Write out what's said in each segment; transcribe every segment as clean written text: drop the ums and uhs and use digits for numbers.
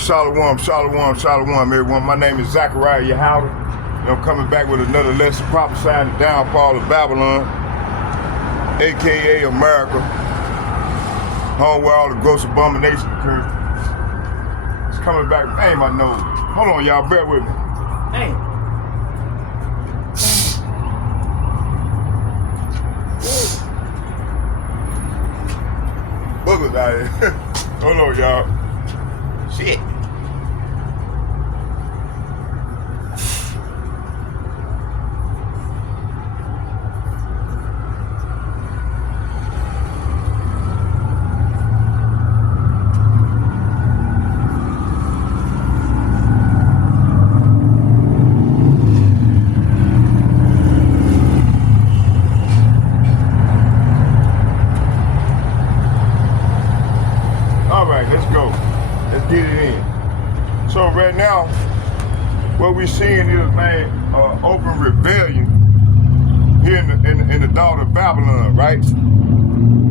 Shalom, shalom, shalom, everyone. My name is Zachariah Yahweh, and I'm coming back with another lesson prophesying the downfall of Babylon, aka America, home where all the gross abominations occur. It's coming back. Hey, my nose. Hold on, y'all. Bear with me. Hey. Boogers out here. Hold on, y'all. Shit. All right, let's go. Let's get it in. So right now, what we're seeing is, man, open rebellion here in the daughter of Babylon, right?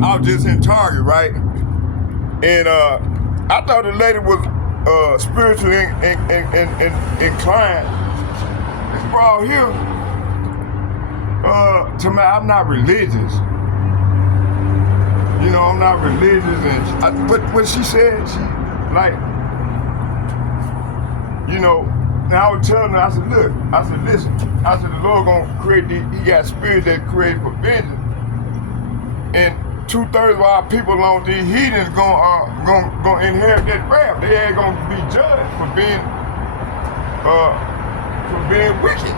I was just in Target, right? And I thought the lady was spiritually inclined. This brought here to me. I'm not religious. You know, I'm not religious, and but what she said, she like, you know. Now I was telling her, I said, look, I said, listen, I said, the Lord gonna create these. He got spirits that create for vengeance, and 2/3 of our people along these heathens gonna inherit that wrath. They ain't gonna be judged for being wicked.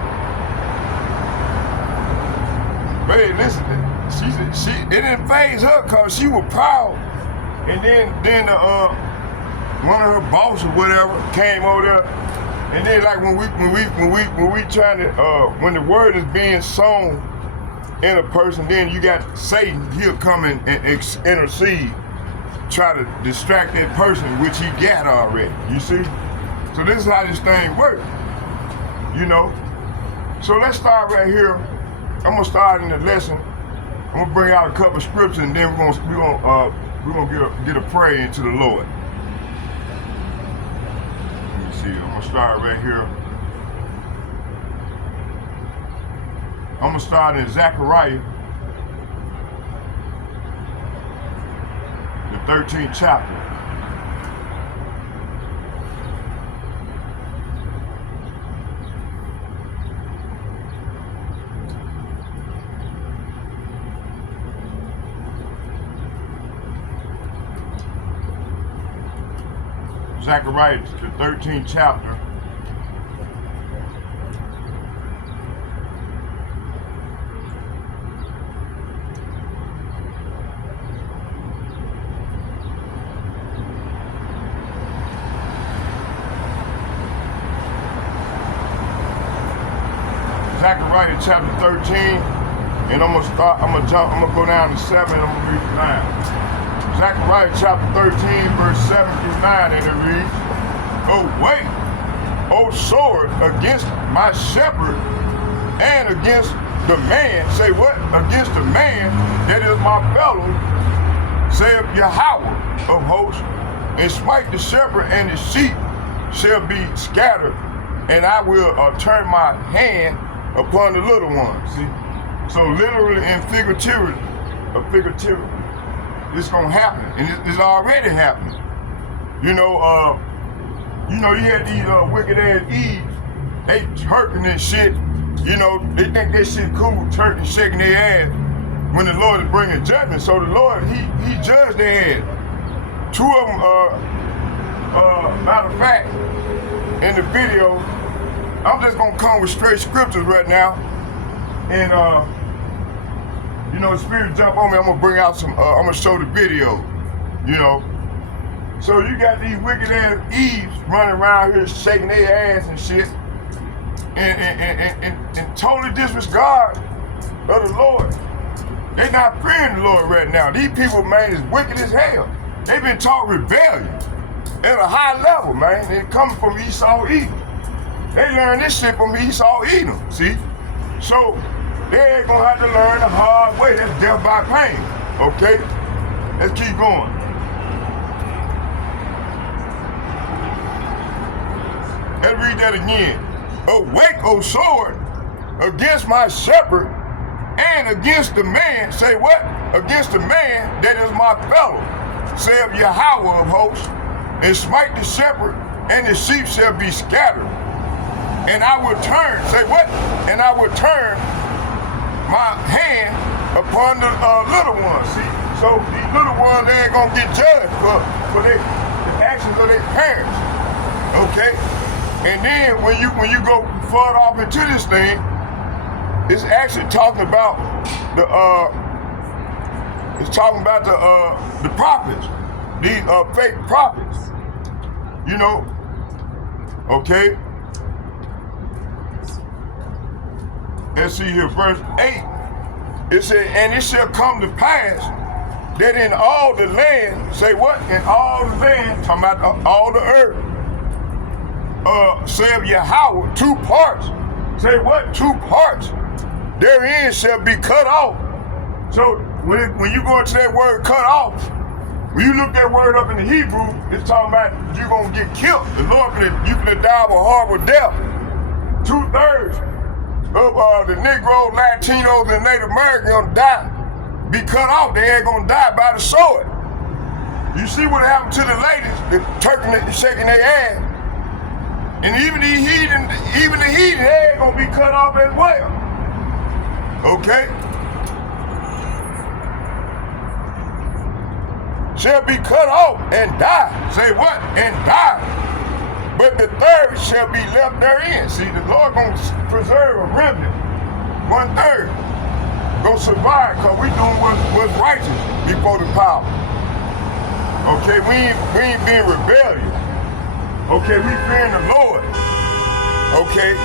Babe, listen. She said it didn't faze her cause she was proud, and then one of her bosses or whatever came over there, and then like when we trying to when the word is being sown in a person, then you got Satan. He'll come and intercede, try to distract that person, which he got already. You see, so this is how this thing works. You know, so let's start right here. I'm gonna start in the lesson. I'm gonna bring out a couple of scriptures, and then we're gonna get a prayer into the Lord. Let me see. I'm gonna start right here. I'm gonna start in Zechariah, the 13th chapter. Zechariah, the 13th chapter. Zechariah chapter 13, and I'm gonna go down to 7, and I'm gonna read 9. Zechariah chapter 13, verse 7 through 9, and it reads, awake, O sword, against my shepherd, and against the man, say what? Against the man that is my fellow, saith Yahweh of hosts, and smite the shepherd, and the sheep shall be scattered, and I will turn my hand upon the little ones. See? So literally and figuratively, it's gonna happen, and it's already happening. You know, you had these wicked ass Eves, they twerking and shit. You know, they think that shit cool, twerking, shaking their ass when the Lord is bringing judgment. So the Lord, he judged their ass. 2 of them, matter of fact, in the video, I'm just gonna come with straight scriptures right now, and you know, the spirit jump on me, I'm gonna bring out some, I'm gonna show the video, you know. So you got these wicked ass Eves running around here shaking their ass and shit, and totally disregard of the Lord. They not fearing the Lord right now. These people, man, is wicked as hell. They've been taught rebellion at a high level, man. They coming from Esau Edom. They learned this shit from Esau Edom, see? So they ain't gonna have to learn the hard way. That's death by pain, okay? Let's keep going. Let's read that again. Awake, O sword, against my shepherd, and against the man, say what? Against the man that is my fellow, saith Yahweh of hosts, and smite the shepherd, and the sheep shall be scattered. And I will turn, say what? And I will turn my hand upon the little ones. See, so these little ones, they ain't gonna get judged for the actions of their parents. Okay? And then when you go further off into this thing, it's actually talking about the prophets, these fake prophets. You know, okay? Let's see here, verse 8. It said, and it shall come to pass that in all the land, say what? In all the land, talking about all the earth, saith Yahweh, two parts. Say what? Two parts. Therein shall be cut off. So when you go into that word cut off, when you look that word up in the Hebrew, it's talking about you're going to get killed. The Lord, you can die of a horrible death. 2/3 of the Negroes, Latinos, and Native Americans gonna die, be cut off. They ain't gonna die by the sword. You see what happened to the ladies, the turking and shaking their ass. And even the heathen, they ain't gonna be cut off as well. Okay? Shall be cut off and die. Say what? And die. But the third shall be left therein. See, the Lord gonna preserve a remnant. 1/3 gonna survive because we doing what's righteous before the power. Okay, we ain't being rebellious. Okay, we fearing the Lord. Okay.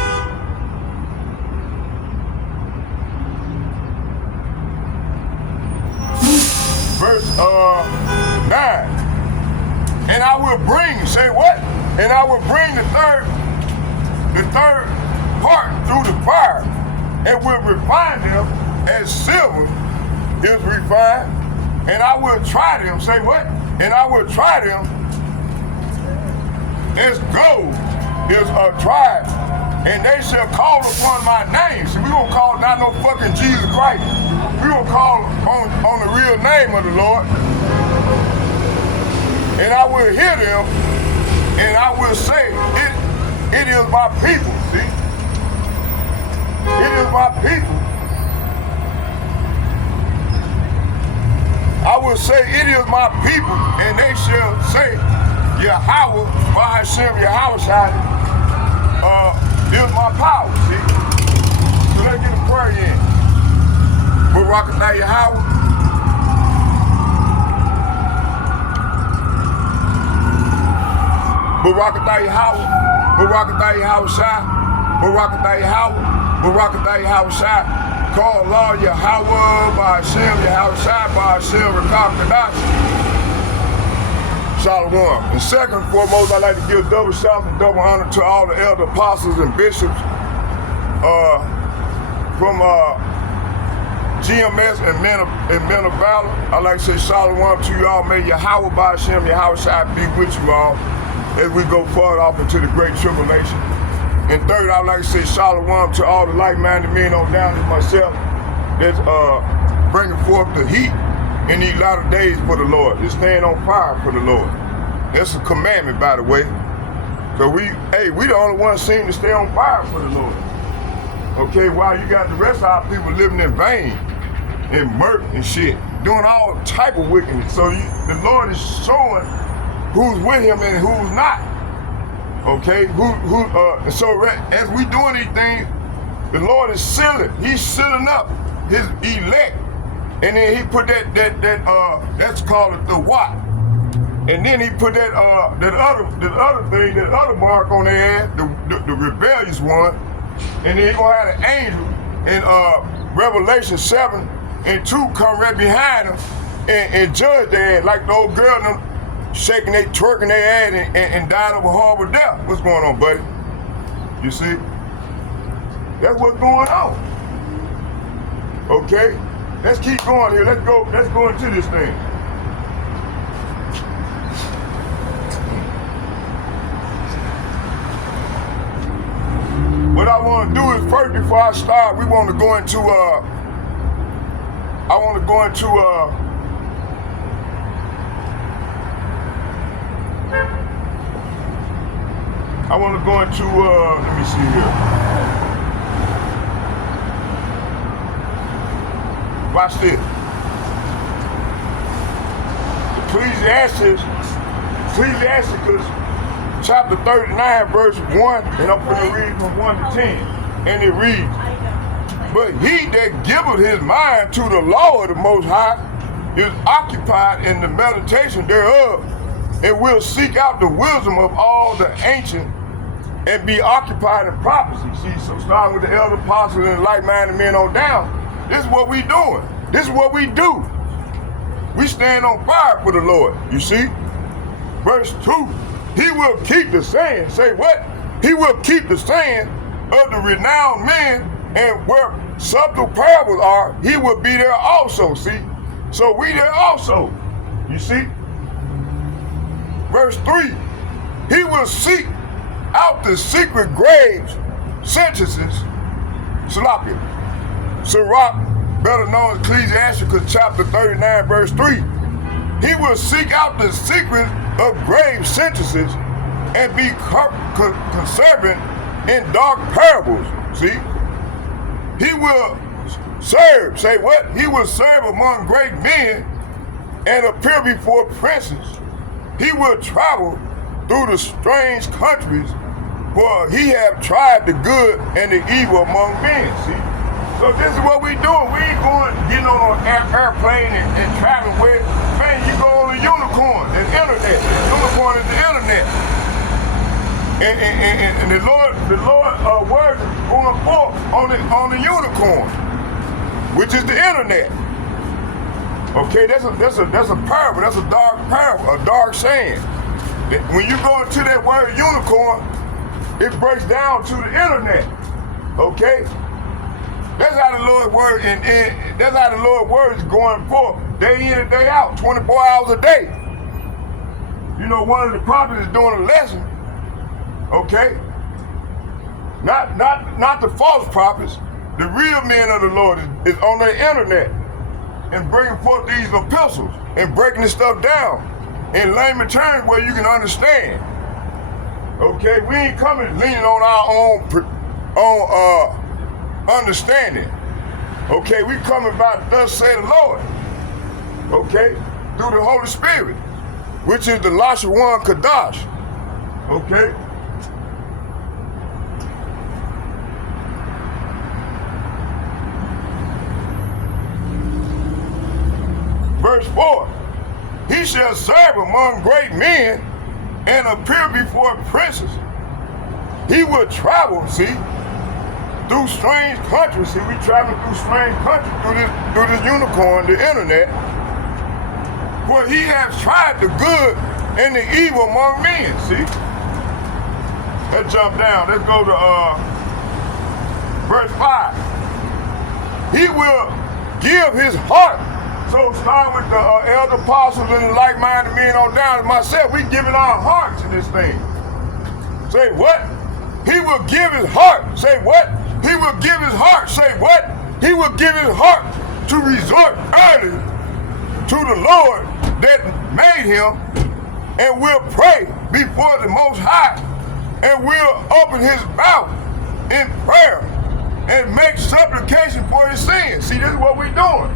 Verse 9. And I will bring, say what? And I will bring the third part through the fire, and will refine them as silver is refined, and I will try them, say what? And I will try them as gold is tried, and they shall call upon my name. See, we gonna call not no fucking Jesus Christ. We gonna call on the real name of the Lord, and I will hear them. And I will say, it is my people, see? It is my people. I will say, it is my people, and they shall say, Yahweh, Bahashem, Yahweh Shai, is my power, see? So let's get a prayer in. Barakatah Yahweh. Barakatah Yahweh, Barakatah Yahweh Shai, Barakatah Yahweh, Barakatah Yahweh Shai. Call Allah Yahweh, Bahashem, Yahweh Shai, Bahashem, Rakam Shalom. And second and foremost, I'd like to give double shout and double honor to all the elder apostles and bishops from GMS and men of valor. I'd like to say shalom to you all. May Yahweh, Bahashem, Yahweh Shai be with you all as we go forward off into the great tribulation. And third, I'd like to say shalom to all the like-minded men on down as myself that's bringing forth the heat in these latter days for the Lord. Just staying on fire for the Lord. That's a commandment, by the way. So we the only ones seem to stay on fire for the Lord. Okay, while you got the rest of our people living in vain and murder and shit, doing all type of wickedness. So the Lord is showing who's with him and who's not. Okay, so as we doing these things, the Lord is sealing. He's sealing up his elect, and then he put that's called the what, and then he put that other mark on their ass, the rebellious one, and then he gonna have an angel in Revelation 7:2 come right behind him and judge their ass like the old girl. Shaking twerking their ass and dying of a horrible death. What's going on, buddy? You see? That's what's going on. Okay? Let's keep going here. Let's go into this thing. first, before I start, we want to go into I want to go into let me see here. Watch this. Ecclesiasticus chapter 39, verse 1, and I'm going to read from 1 to 10. And it reads, "But he that giveth his mind to the law of the Most High is occupied in the meditation thereof, and will seek out the wisdom of all the ancient, and be occupied in prophecy." See, so starting with the elder apostles and like-minded men on down, this is what we doing. This is what we do. We stand on fire for the Lord, you see? Verse 2, he will keep the saying. Say what? He will keep the saying of the renowned men, and where subtle parables are, he will be there also, see? So we there also, you see? Verse 3, he will seek out the secret graves, sentences, Sirach, better known as Ecclesiasticus chapter 39, verse 3. He will seek out the secret of grave sentences and be conservant in dark parables. See? He will serve. Say what? He will serve among great men and appear before princes. He will travel through the strange countries, for he have tried the good and the evil among men. See? So this is what we doing. We ain't going, getting on an airplane and traveling with. Man, you go on the unicorn, the internet. The unicorn is the internet. And the Lord word is going forth on the unicorn, which is the internet. Okay, that's a parable. That's a dark parable, a dark saying. When you go into that word unicorn, it breaks down to the internet. Okay. That's how the Lord's word, and that's how the Lord's word is going forth, day in and day out, 24 hours a day. You know, one of the prophets is doing a lesson, okay? Not the false prophets. The real men of the Lord is on the internet and bringing forth these epistles and breaking this stuff down in layman terms where you can understand. Okay, we ain't coming leaning on our own understanding. Okay, we coming by thus say the Lord. Okay, through the Holy Spirit, which is the Lashawan Kadash. Okay. Verse 4, he shall serve among great men and appear before princes. He will travel, see, through strange countries. See, we traveling through strange countries through this unicorn, the internet, where he has tried the good and the evil among men. See? Let's jump down. Let's go to verse 5. He will give his heart. So start with the elder apostles and the like-minded men on down, and myself, we giving our hearts in this thing. Say what? He will give his heart. Say what? He will give his heart. Say what? He will give his heart to resort early to the Lord that made him, and will pray before the Most High, and will open his mouth in prayer and make supplication for his sins. See, this is what we're doing.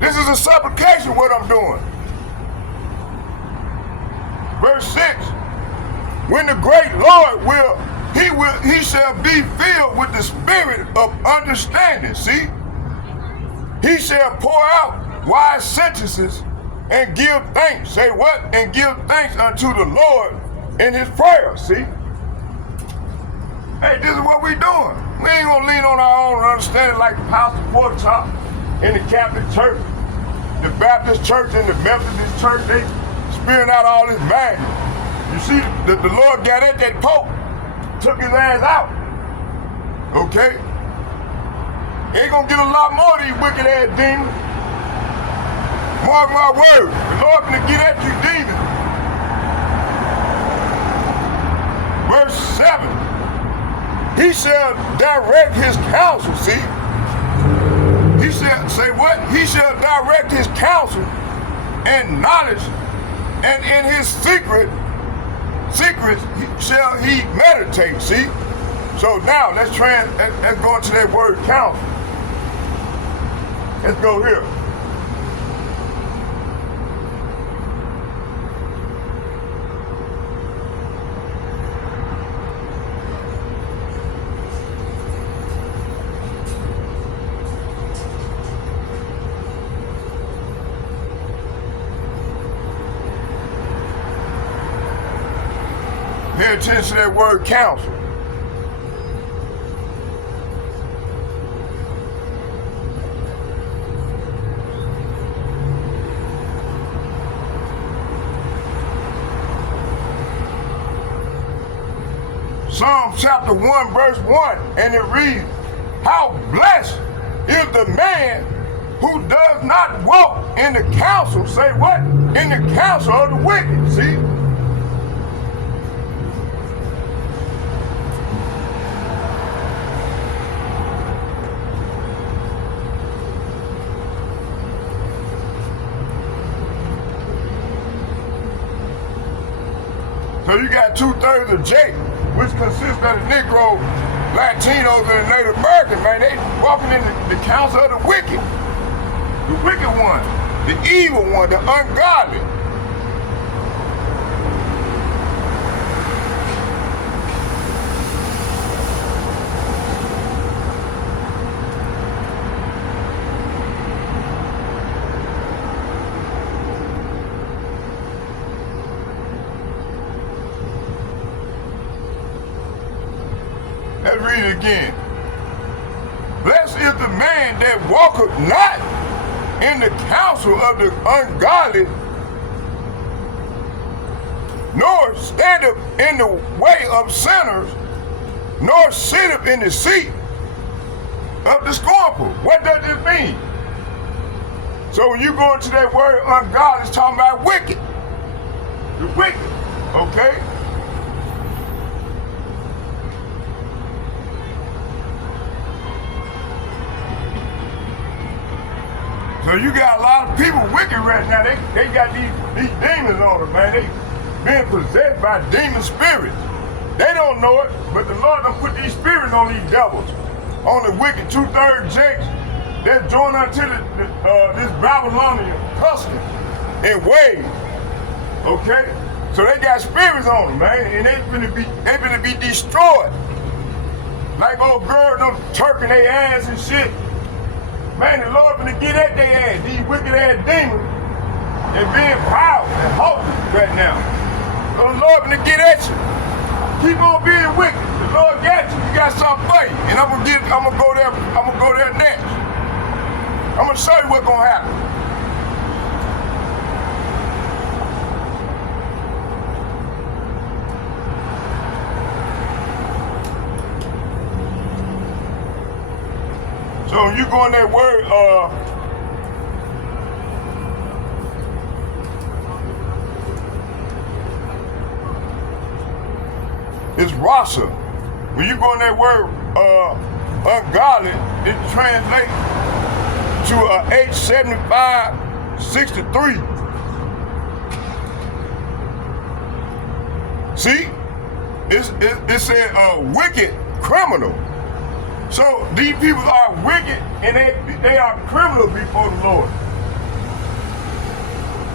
This is a supplication what I'm doing. Verse 6, when the great Lord he shall be filled with the spirit of understanding. See? He shall pour out wise sentences and give thanks. Say what? And give thanks unto the Lord in his prayer. See? Hey, this is what we doing. We ain't gonna lean on our own understanding like Pastor Porchop in the Catholic Church, the Baptist Church, and the Methodist Church. They spearing out all this madness. You see, the Lord got at that Pope, took his ass out. Okay? Ain't gonna get a lot more of these wicked ass demons. Mark my word, the Lord gonna get at you demons. Verse 7, he he shall direct his counsel, see? He shall, say what? He shall direct his counsel and knowledge, and in his secrets shall he meditate, see? So now let's go into that word counsel. Let's go here. Pay attention to that word counsel. Psalm chapter 1 verse 1, and it reads, how blessed is the man who does not walk in the counsel, say what? In the counsel of the wicked, see? So you got 2/3 of Jake, which consists of the Negro, Latinos, and the Native Americans, man. They walking in the counsel of the wicked one, the evil one, the ungodly. Let's read it again. Blessed is the man that walketh not in the counsel of the ungodly, nor standeth in the way of sinners, nor sitteth in the seat of the scornful. What does this mean? So when you go into that word ungodly, it's talking about wicked. The wicked, okay? So you got a lot of people wicked right now. They got these demons on them, man. They being possessed by demon spirits. They don't know it, but the Lord done put these spirits on these devils, on the wicked 2/3 Jakes that join unto this Babylonian custom and ways. Okay? So they got spirits on them, man, and they finna be destroyed. Like old girl done turking their ass and shit. Man, the Lord finna get at their ass, these wicked ass demons, and being proud and haughty right now. So the Lord finna get at you. Keep on being wicked. The Lord got you. You got something for you. And I'm gonna go there next. I'm gonna show you what's gonna happen. So when you go in that word, it's rasa. When you go in that word, ungodly, it translates to H7563. See, it said wicked criminal. So these people are wicked and they are criminals before the Lord.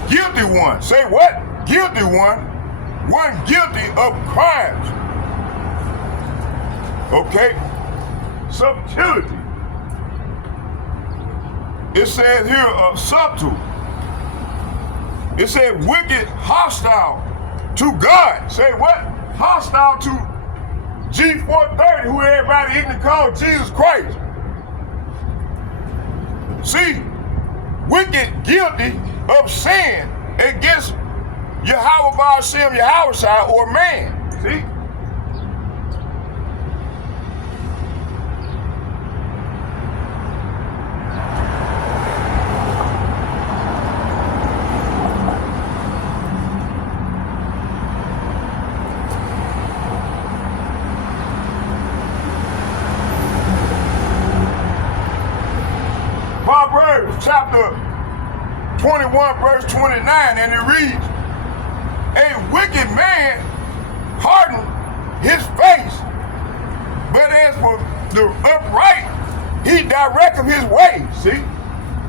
Guilty one. Say what? Guilty one. One guilty of crimes. Okay? Subtlety. It says here, subtle. It said wicked, hostile to God. Say what? Hostile to G430, who everybody ignorant call Jesus Christ. See, wicked, guilty of sin against Yahweh Ba'ashem, Yahweh or man. See? chapter 21, verse 29, and it reads, a wicked man hardened his face, but as for the upright, he directed his way. See?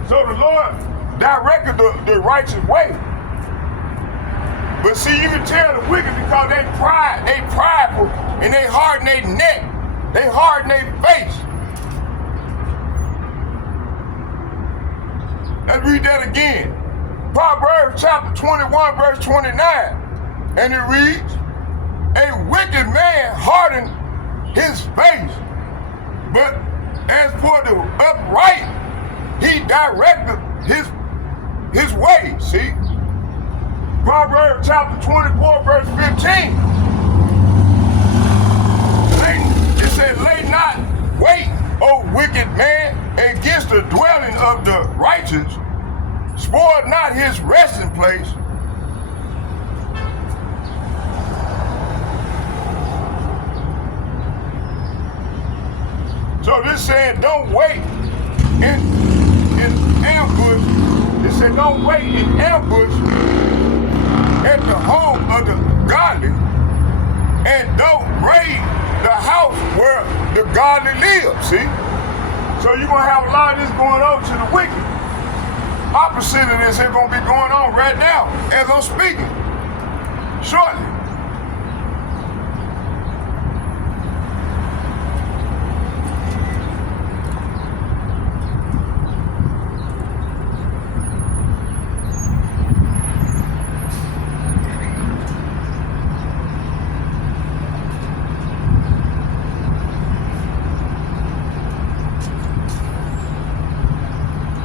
So the Lord directed the righteous way. But see, you can tell the wicked because they prideful, and they harden their neck. They harden their face. Let's read that again. Proverbs chapter 21, verse 29. And it reads, a wicked man hardened his face, but as for the upright, he directed his way. See? Proverbs chapter 24, verse 15. It said, lay not wait, O wicked man, against the dwelling of the righteous. Spoil not his resting place. So this said, don't wait in ambush. It said, don't wait in ambush at the home of the godly, and don't raid the house where the godly live. See? So you're going to have a lot of this going on to the wicked. Opposite of this is going to be going on right now as I'm speaking. Shortly.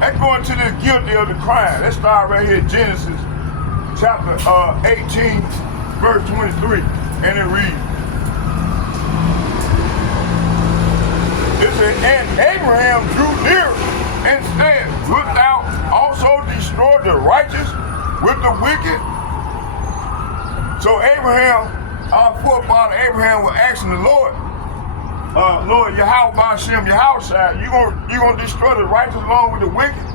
Let's go into the guilty of the crime. Let's start right here, Genesis chapter 18, verse 23, and it reads. It said, and Abraham drew near and said, wilt thou also destroy the righteous with the wicked? So Abraham, our forefather Abraham, was asking the Lord, Lord, Yahweh Ba'Shem, Yahweh, you gonna destroy the righteous along with the wicked?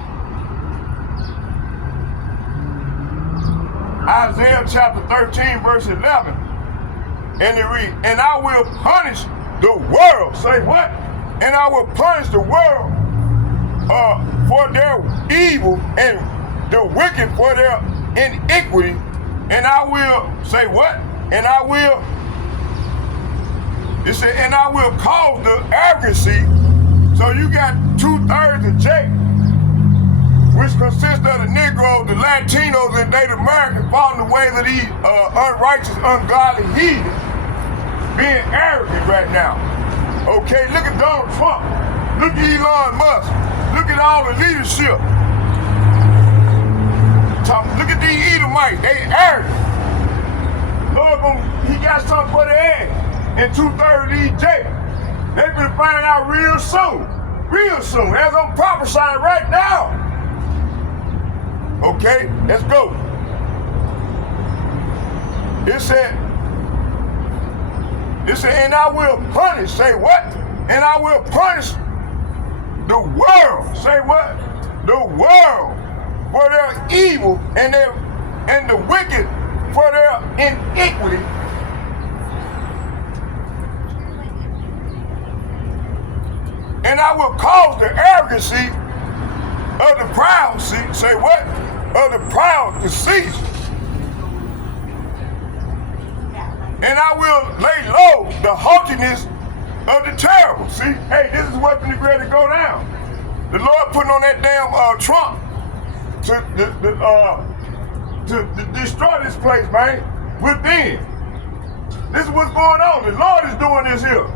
Isaiah chapter 13, verse 11, and it reads, and I will punish the world. Say what? And I will punish the world for their evil and the wicked for their iniquity. And I will, say what? And I will, it said, and I will cause the arrogancy. So you got 2/3 of Jake, which consists of the Negroes, the Latinos, and Native Americans following the ways of these unrighteous, ungodly heathens being arrogant right now. Okay, look at Donald Trump. Look at Elon Musk. Look at all the leadership. Look at these Edomites. They arrogant. Lord, he got something for their ass. And 2/3 of these Jakes, they been finding out real soon, as I'm prophesying right now. Okay, let's go. It said, and I will punish, say what? And I will punish the world, say what? The world for their evil and the wicked for their iniquity. And I will cause the arrogancy of the proud, say what? Of the proud to cease. And I will lay low the haughtiness of the terrible. See, hey, this is what's ready to go down. The Lord putting on that damn Trump to destroy this place, man, within. This is what's going on. The Lord is doing this here.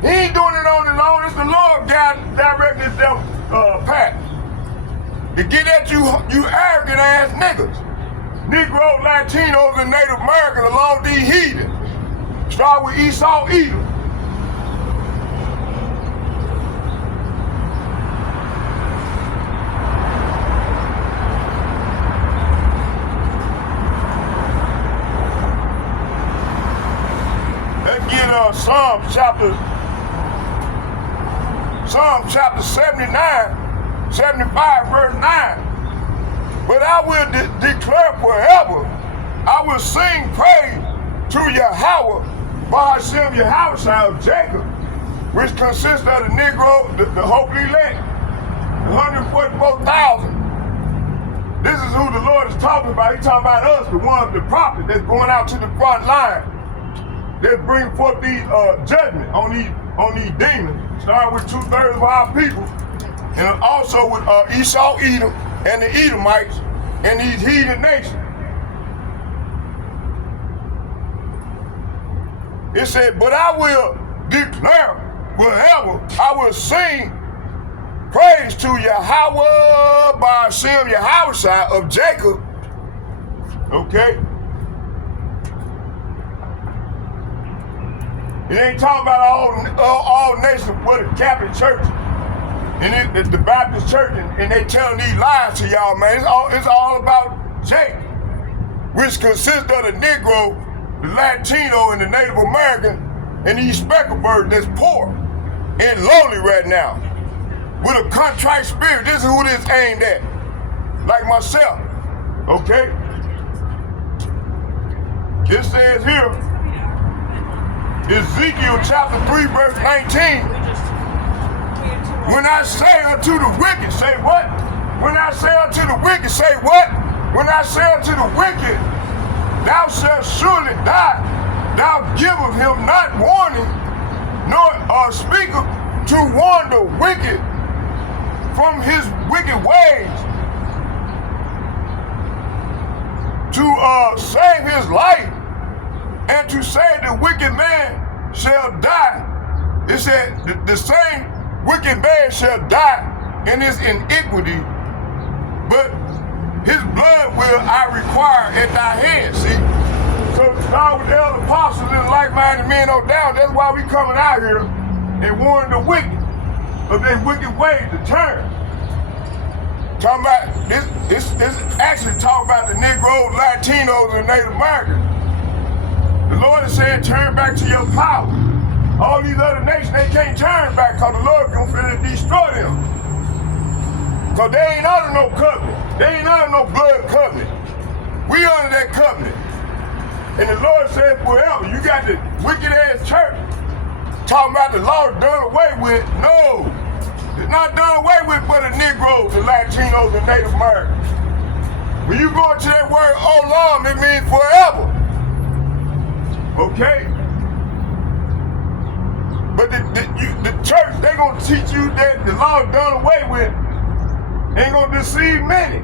He ain't doing it on his own. It's the Lord God directing his path. To get at you arrogant ass niggas. Negroes, Latinos, and Native Americans along these heathens. Start with Esau, Edom. Let's get Psalm chapter 79, 75 verse 9. But I will declare forever, I will sing praise to Yahweh, Bahashem Yahweh of Jacob, which consists of the Negro, the hope elect, the 144,000. This is who the Lord is talking about. He's talking about us, the ones, the prophet that's going out to the front line, that bring forth these judgment on these demons, starting with 2/3 of our people, and also with Esau, Edom, and the Edomites, and these heathen nations. It said, but I will declare forever, I will sing praise to Yahweh Bahashem Yahweh of Jacob. Okay? It ain't talking about all nations but the Catholic Church and the Baptist Church, and they telling these lies to y'all, man. It's all about Jacob, which consists of the Negro, the Latino, and the Native American, and these speckled birds that's poor and lonely right now, with a contrite spirit. This is who this aimed at, like myself, okay? It says here, Ezekiel chapter 3, verse 19, when I say unto the wicked, say what? When I say unto the wicked, say what? When I say unto the wicked, thou shalt surely die, thou givest him not warning, nor speaketh to warn the wicked from his wicked ways, to save his life, and to say the wicked man shall die. It said the same wicked man shall die in his iniquity, but his blood will I require at thy hand. See? So now with the other apostles and like-minded men on down, that's why we coming out here and warning the wicked of their wicked ways to turn. Talking about this actually talking about the Negroes, Latinos, and Native Americans. The Lord is saying, turn back to your power. All these other nations, they can't turn back because the Lord gonna finna destroy them. Because they ain't under no covenant. They ain't under no blood covenant. We under that covenant. And the Lord said forever, you got the wicked ass church talking about the law done away with. No, it's not done away with for the Negroes, the Latinos, and Native Americans. When you go into that word olam, it means forever. Okay? But the church, they gonna teach you that the law done away with, ain't gonna deceive many.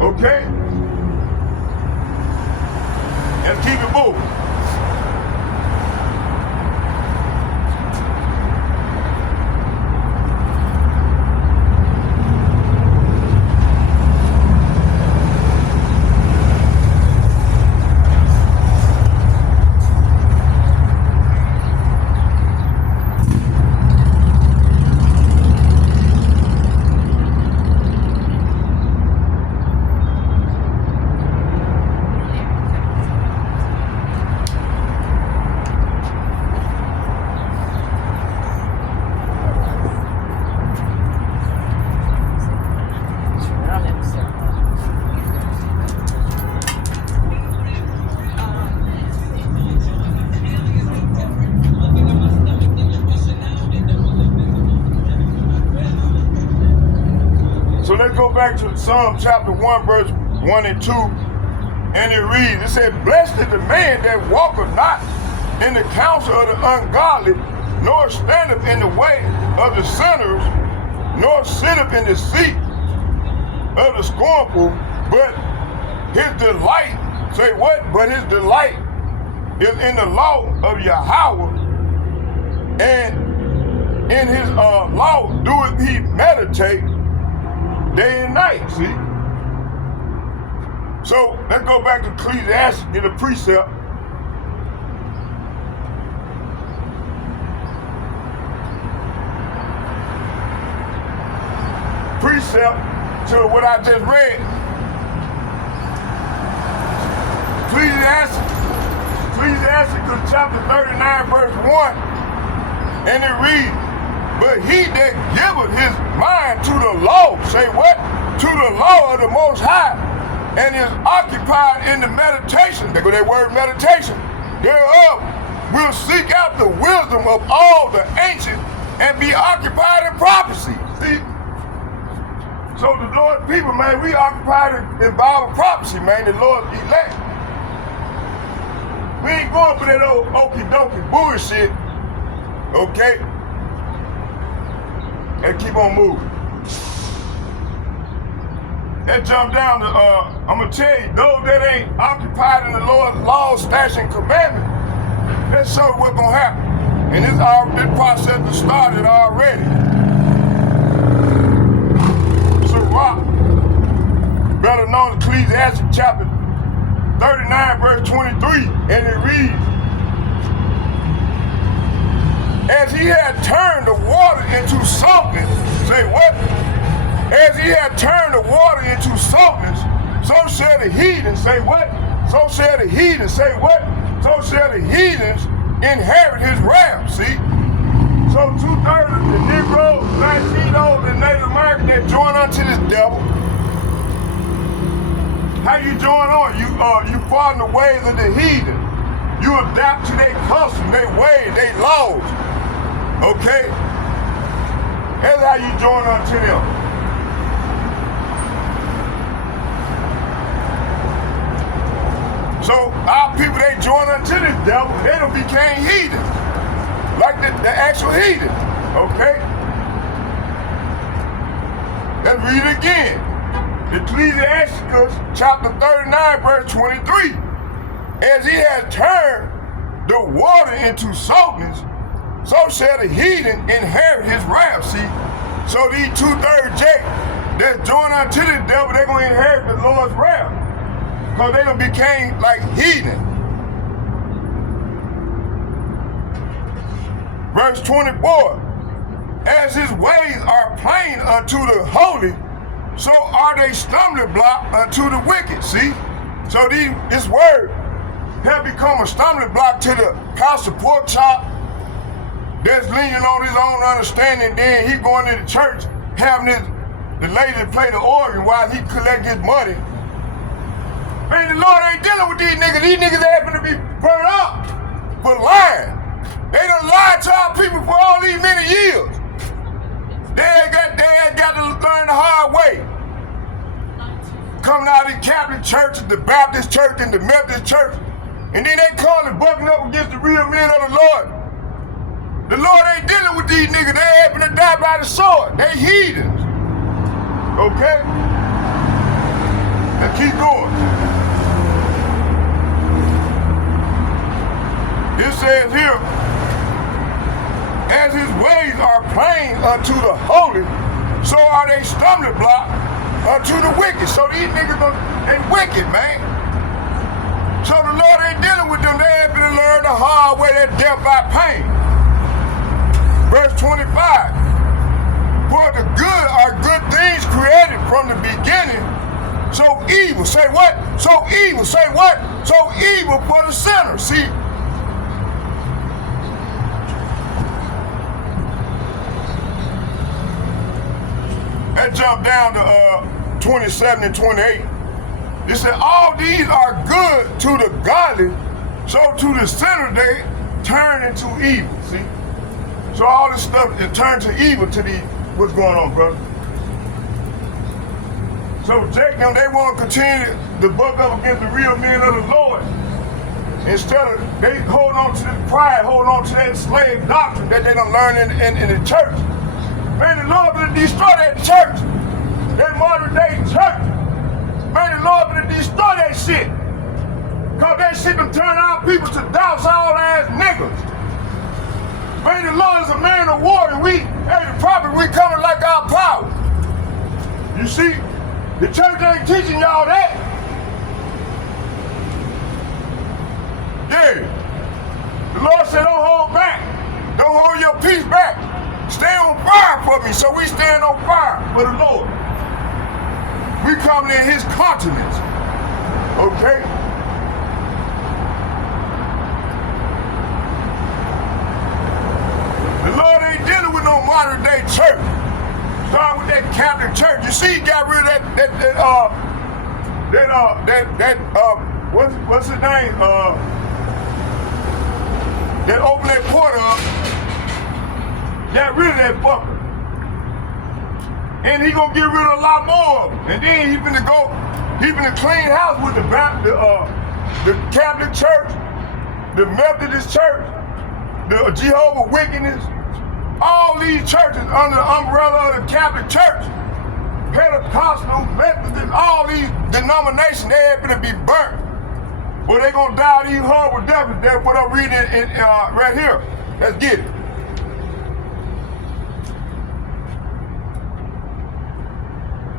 Okay? Let's keep it moving. Go back to Psalm chapter 1, verse 1 and 2, and it reads, it said, blessed is the man that walketh not in the counsel of the ungodly, nor standeth in the way of the sinners, nor sitteth in the seat of the scornful, but his delight, say what? But his delight is in the law of Yahweh, and in his law doeth he meditate day and night, see? So let's go back to Ecclesiastes, get a precept. Precept to what I just read. Ecclesiastes chapter 39, verse 1. And it reads, But he that giveth his mind to the law, say what? To the law of the Most High, and is occupied in the meditation, there go that word meditation, thereof, will seek out the wisdom of all the ancients and be occupied in prophecy. See? So the Lord's people, man, we occupied in Bible prophecy, man, the Lord's elect. We ain't going for that old okey-dokey bullshit, okay? And keep on moving. That jump down to, I'm gonna tell you, those that ain't occupied in the Lord's laws, statutes, and commandments, that's sure what's gonna happen. And this process has started already. It's a rock, better known as Ecclesiastes chapter 39, verse 23, and it reads, as he had turned the water into saltness, say what? As he had turned the water into saltness, so shall the heathens, say what? So shall the heathens, say what? So shall the heathens inherit his wrath, see? So 2/3 of the Negroes, Latinos, and Native Americans that join unto this devil. How you join on? You follow the ways of the heathen. You adapt to their customs, their ways, their laws. Okay? That's how you join unto them. So our people, they join unto this devil, they done became heathens. Like the actual heathen. Okay? Let's read it again. Ecclesiastes chapter 39, verse 23. As he has turned the water into saltness, so shall the heathen inherit his wrath. See? So these 2/3 Jake that join unto the devil, they're going to inherit the Lord's wrath. Because they done became like heathen. Verse 24. As his ways are plain unto the holy, so are they stumbling block unto the wicked. See? So this word have become a stumbling block to the pastor pork chop that's leaning on his own understanding. Then he going to the church, having the lady play the organ while he collect his money. Man, the Lord ain't dealing with these niggas. These niggas happen to be burned up for lying. They done lied to our people for all these many years. They ain't got to learn the hard way. Coming out of the Catholic church, the Baptist church, and the Methodist church, and then they calling bucking up against the real men of the Lord. The Lord ain't dealing with these niggas. They happen to die by the sword. They heathens. Okay? Now keep going. It says here, as his ways are plain unto the holy, so are they stumbling block unto the wicked. So these niggas, they wicked, man. So the Lord ain't dealing with them. They have to learn the hard way, that death by pain. Verse 25. For the good are good things created from the beginning. So evil, say what? So evil, say what? So evil for the sinner. See? That jump down to 27 and 28. It said, all these are good to the godly, so to the sinner they turn into evil. See? So all this stuff is turned to evil to these. What's going on, brother? So Jacob, they want to continue to buck up against the real men of the Lord. Instead of they holding on to the pride, holding on to that slave doctrine that they don't learn in the church. Man, the Lord will destroy that church. That modern day church. Man, the Lord will destroy that shit. Cause that shit can turn our people to docile ass niggas. Man, the Lord is a man of war, and we, as the prophet, we coming like our power. You see, the church ain't teaching y'all that. Yeah. The Lord said, don't hold back. Don't hold your peace back. Stay on fire for me, so we stand on fire for the Lord. We coming in his continence. Okay? The Lord ain't dealing with no modern church. Started with that Catholic church. You see, he got rid of what's his name? That opened that porter up. Got rid of that fucker. And he gonna get rid of a lot more of them. And then he finna clean house with the Catholic church, the Methodist church, the Jehovah's Witness, all these churches under the umbrella of the Catholic Church, Pentecostal, Methodist, all these denominations, they happen to be burnt. Well, they gonna die these horrible deaths. That's what I'm reading right here. Let's get it.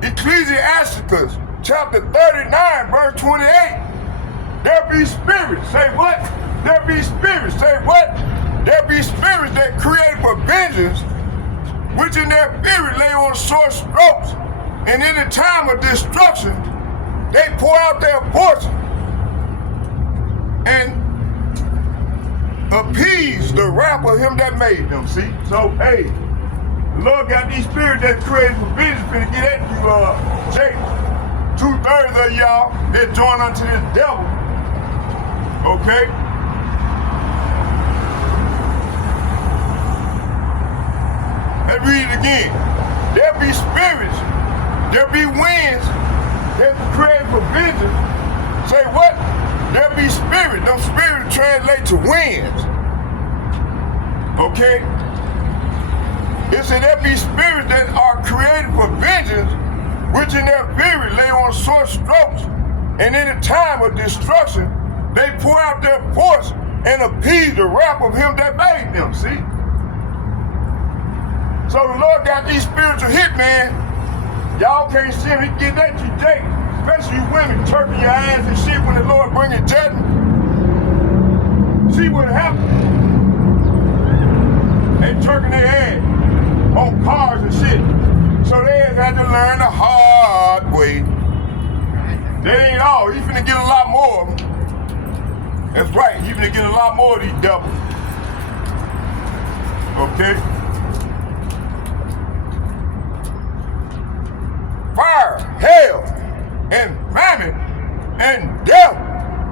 Ecclesiasticus chapter 39, verse 28. There be spirits. Say what? There be spirits. Say what? There be spirits that create for vengeance, which in their fury lay on sore strokes, and in the time of destruction, they pour out their portion and appease the wrath of him that made them. See? So, hey, the Lord got these spirits that created for vengeance finna get at you, Jake. 2/3 of y'all that join unto this devil. Okay? Let's read it again. There be spirits, there be winds that create for vengeance. Say what? There be spirits. Them spirits translate to winds. Okay? It said there be spirits that are created for vengeance, which in their fury lay on sore strokes, and in the time of destruction, they pour out their force and appease the wrath of him that made them. See? So the Lord got these spiritual hitmen. Y'all can't see him. He get at you, Jake. Especially you women turking your ass and shit when the Lord bring it judgment. See what happened? They turking their ass on cars and shit. So they had to learn the hard way. That ain't all. You finna get a lot more of them. That's right. You finna get a lot more of these devils. Okay? Fire, hail, and famine, and death.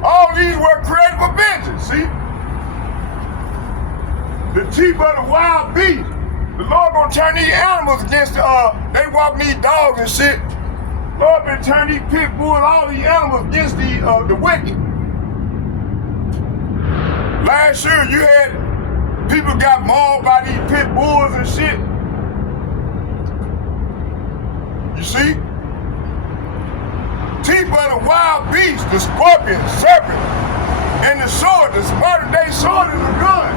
All these were created for vengeance, see? The teeth of the wild beast. The Lord gonna turn these animals against they walk these dogs and shit. Lord been turning these pit bulls, all these animals against the wicked. Last year you had people got mauled by these pit bulls and shit. You see? Teeth of the wild beast, the scorpion, serpent, and the sword. The modern day sword is a gun.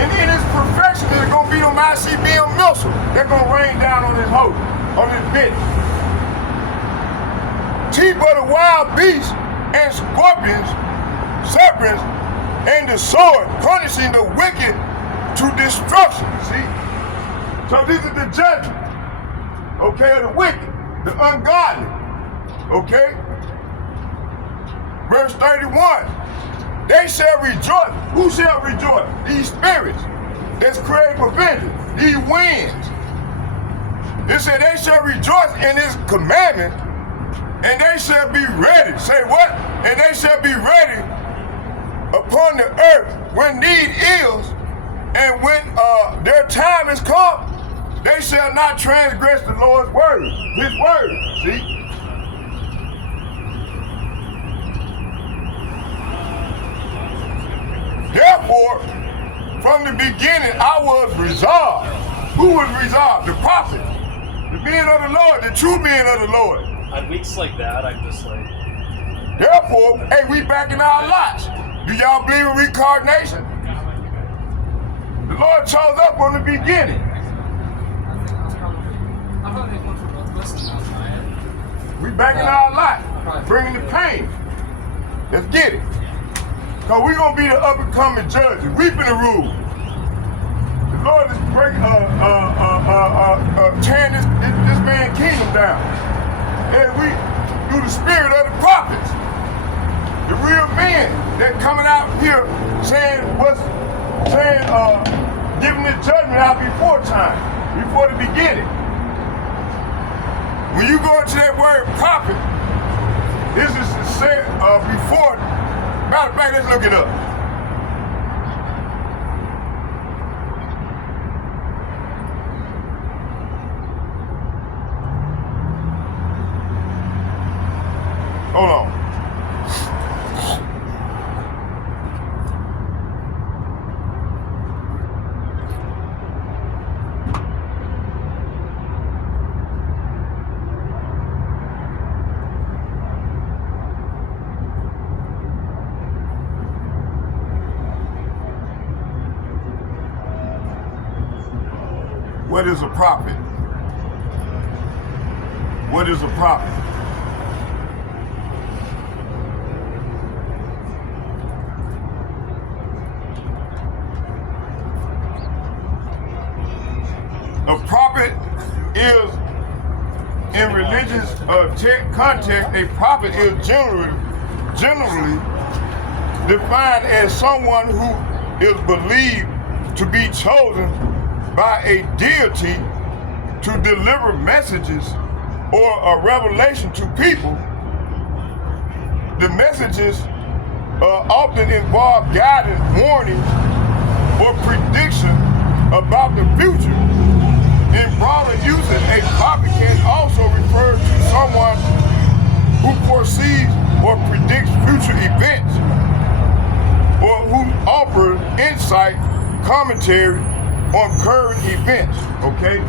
And in its perfection, there's gonna be them ICBM missiles. They're gonna rain down on this hoe, on this bitch. Teeth of the wild beast and scorpions, serpents, and the sword, punishing the wicked to destruction. See? So this is the judgment. Okay, of the wicked, the ungodly, okay? Verse 31, they shall rejoice. Who shall rejoice? These spirits that's created for vengeance, these winds. It said they shall rejoice in his commandment, and they shall be ready. Say what? And they shall be ready upon the earth when need is, and when their time is come, they shall not transgress the Lord's word, his word, see? Therefore, from the beginning I was resolved. Who was resolved? The prophet, the men of the Lord, the true men of the Lord. On weeks like that, I'm just like... Therefore, hey, we back in our lots. Do y'all believe in reincarnation? The Lord chose up from the beginning. We back in our lot, bringing the pain. Let's get it. Cause we gonna be the up and coming judges. We finna rule. The Lord is tearing this man's kingdom down. And we, through the spirit of the prophets, the real men that coming out here saying giving the judgment out before time, before the beginning. When you go into that word prophet, this is said before. Matter of fact, let's look it up. Hold on. What is a prophet? What is a prophet? A prophet is, in religious context, a prophet is generally defined as someone who is believed to be chosen by a deity to deliver messages or a revelation to people. The messages often involve guidance, warning, or prediction about the future. In broader usage, a prophet can also refer to someone who foresees or predicts future events, or who offers insight, commentary on current events, okay?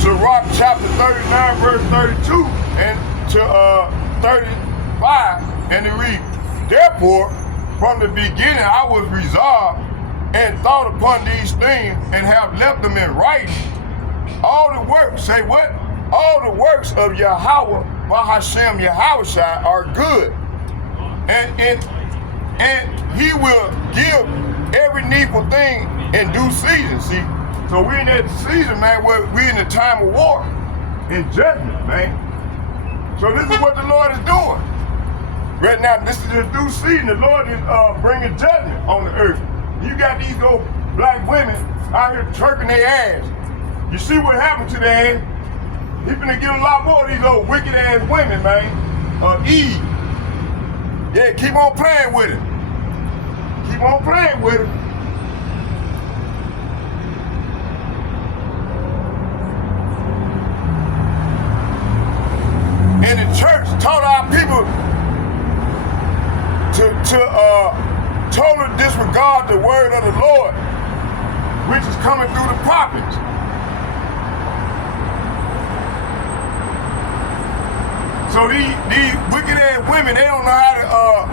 Sirach chapter 39, verse 32 and to 35, and it reads, "Therefore, from the beginning I was resolved and thought upon these things and have left them in writing. All the works," say what? "All the works of Yahweh, Bahashem Yahushua, are good. And he will give every needful thing in due season." See? So we're in that season, man, where we're in the time of war and judgment, man. So this is what the Lord is doing. Right now, this is the due season. The Lord is bringing judgment on the earth. You got these old black women out here twerking their ass. You see what happened to their ass? He's gonna get a lot more of these old wicked ass women, man. Eve. Yeah, keep on playing with it. Keep on playing with it. And the church taught our people to totally disregard the word of the Lord, which is coming through the prophets. So these wicked ass women, they don't know how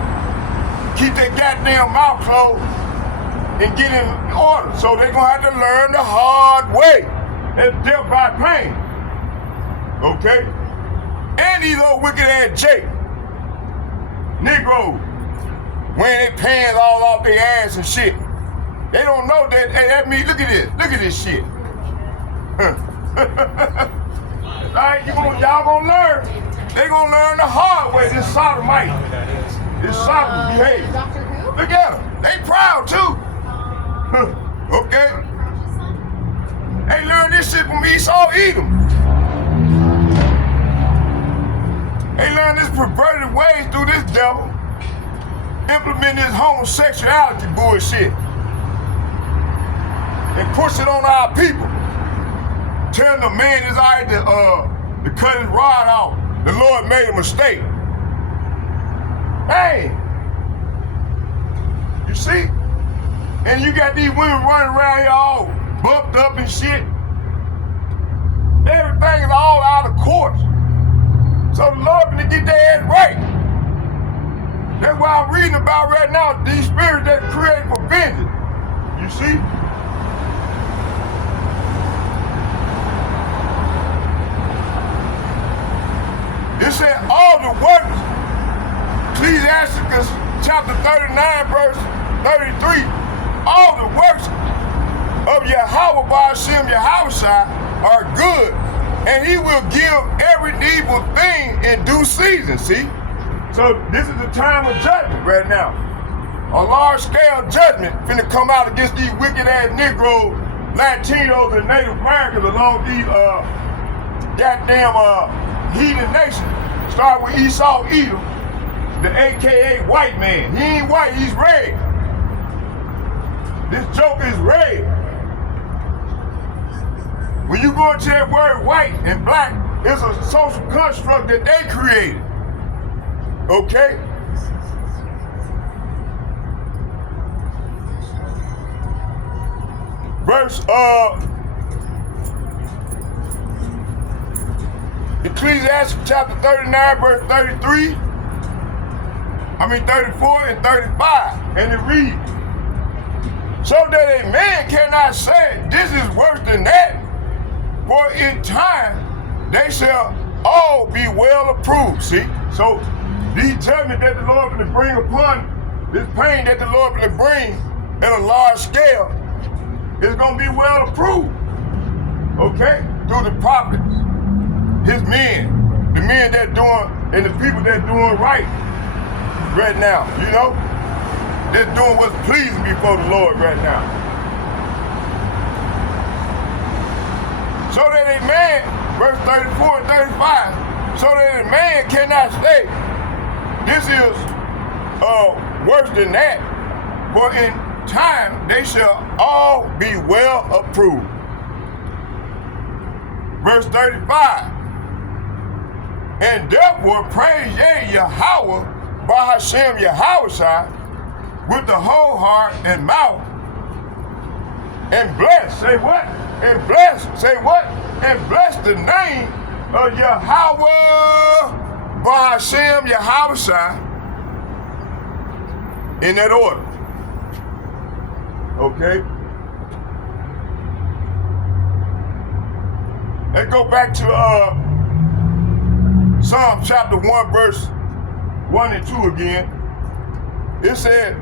to keep their goddamn mouth closed and get in order. So they're gonna have to learn the hard way. That's death by pain. Okay? And these old wicked ass Jake, Negroes, wearing their pants all off their ass and shit. They don't know that, hey, that means, look at this shit. Alright, y'all gonna learn. They gonna learn the hard way, this sodomite. This sodomite behavior. Doctor Who? Look at them, they proud too. Okay? They learned this shit from Esau Edom. They learned this perverted ways through this devil, implement this homosexuality bullshit, and push it on our people. Telling the man is all right to cut his rod off. The Lord made a mistake. Hey, you see? And you got these women running around here all buffed up and shit. Everything is all out of course. So the Lord gonna get their ass right. That's why I'm reading about right now, these spirits that create for vengeance. You see? It said all the works, Ecclesiasticus chapter 39, verse 33, all the works of Yahweh Ba'ashem Yahushua are good, and he will give every evil thing in due season, see? So this is the time of judgment right now. A large-scale judgment finna come out against these wicked-ass Negroes, Latinos, and Native Americans along these goddamn heathen nations. Start with Esau Edom, the AKA white man. He ain't white, he's red. This joke is red. When you go into that word white and black, it's a social construct that they created. Okay? Verse, Ecclesiastes chapter 39, verse 34 and 35. And it reads, so that a man cannot say, this is worse than that, for in time they shall all be well approved. See? So these judgment that the Lord will bring upon, this pain that the Lord will bring at a large scale, is going to be well approved. Okay? Through the prophets, his men, the men that doing, and the people that doing right now, you know? They're doing what's pleasing before the Lord right now. So that a man, verse 34 and 35, so that a man cannot say, this is worse than that, for in time they shall all be well approved. Verse 35, and therefore praise ye Yahweh Ba'ashem Yahushua with the whole heart and mouth, and bless, say what? And bless, say what? And bless the name of Yahweh Ba'ashem Yahushua in that order. Okay? Let's go back to Psalm chapter 1, verse 1 and 2 again. It said,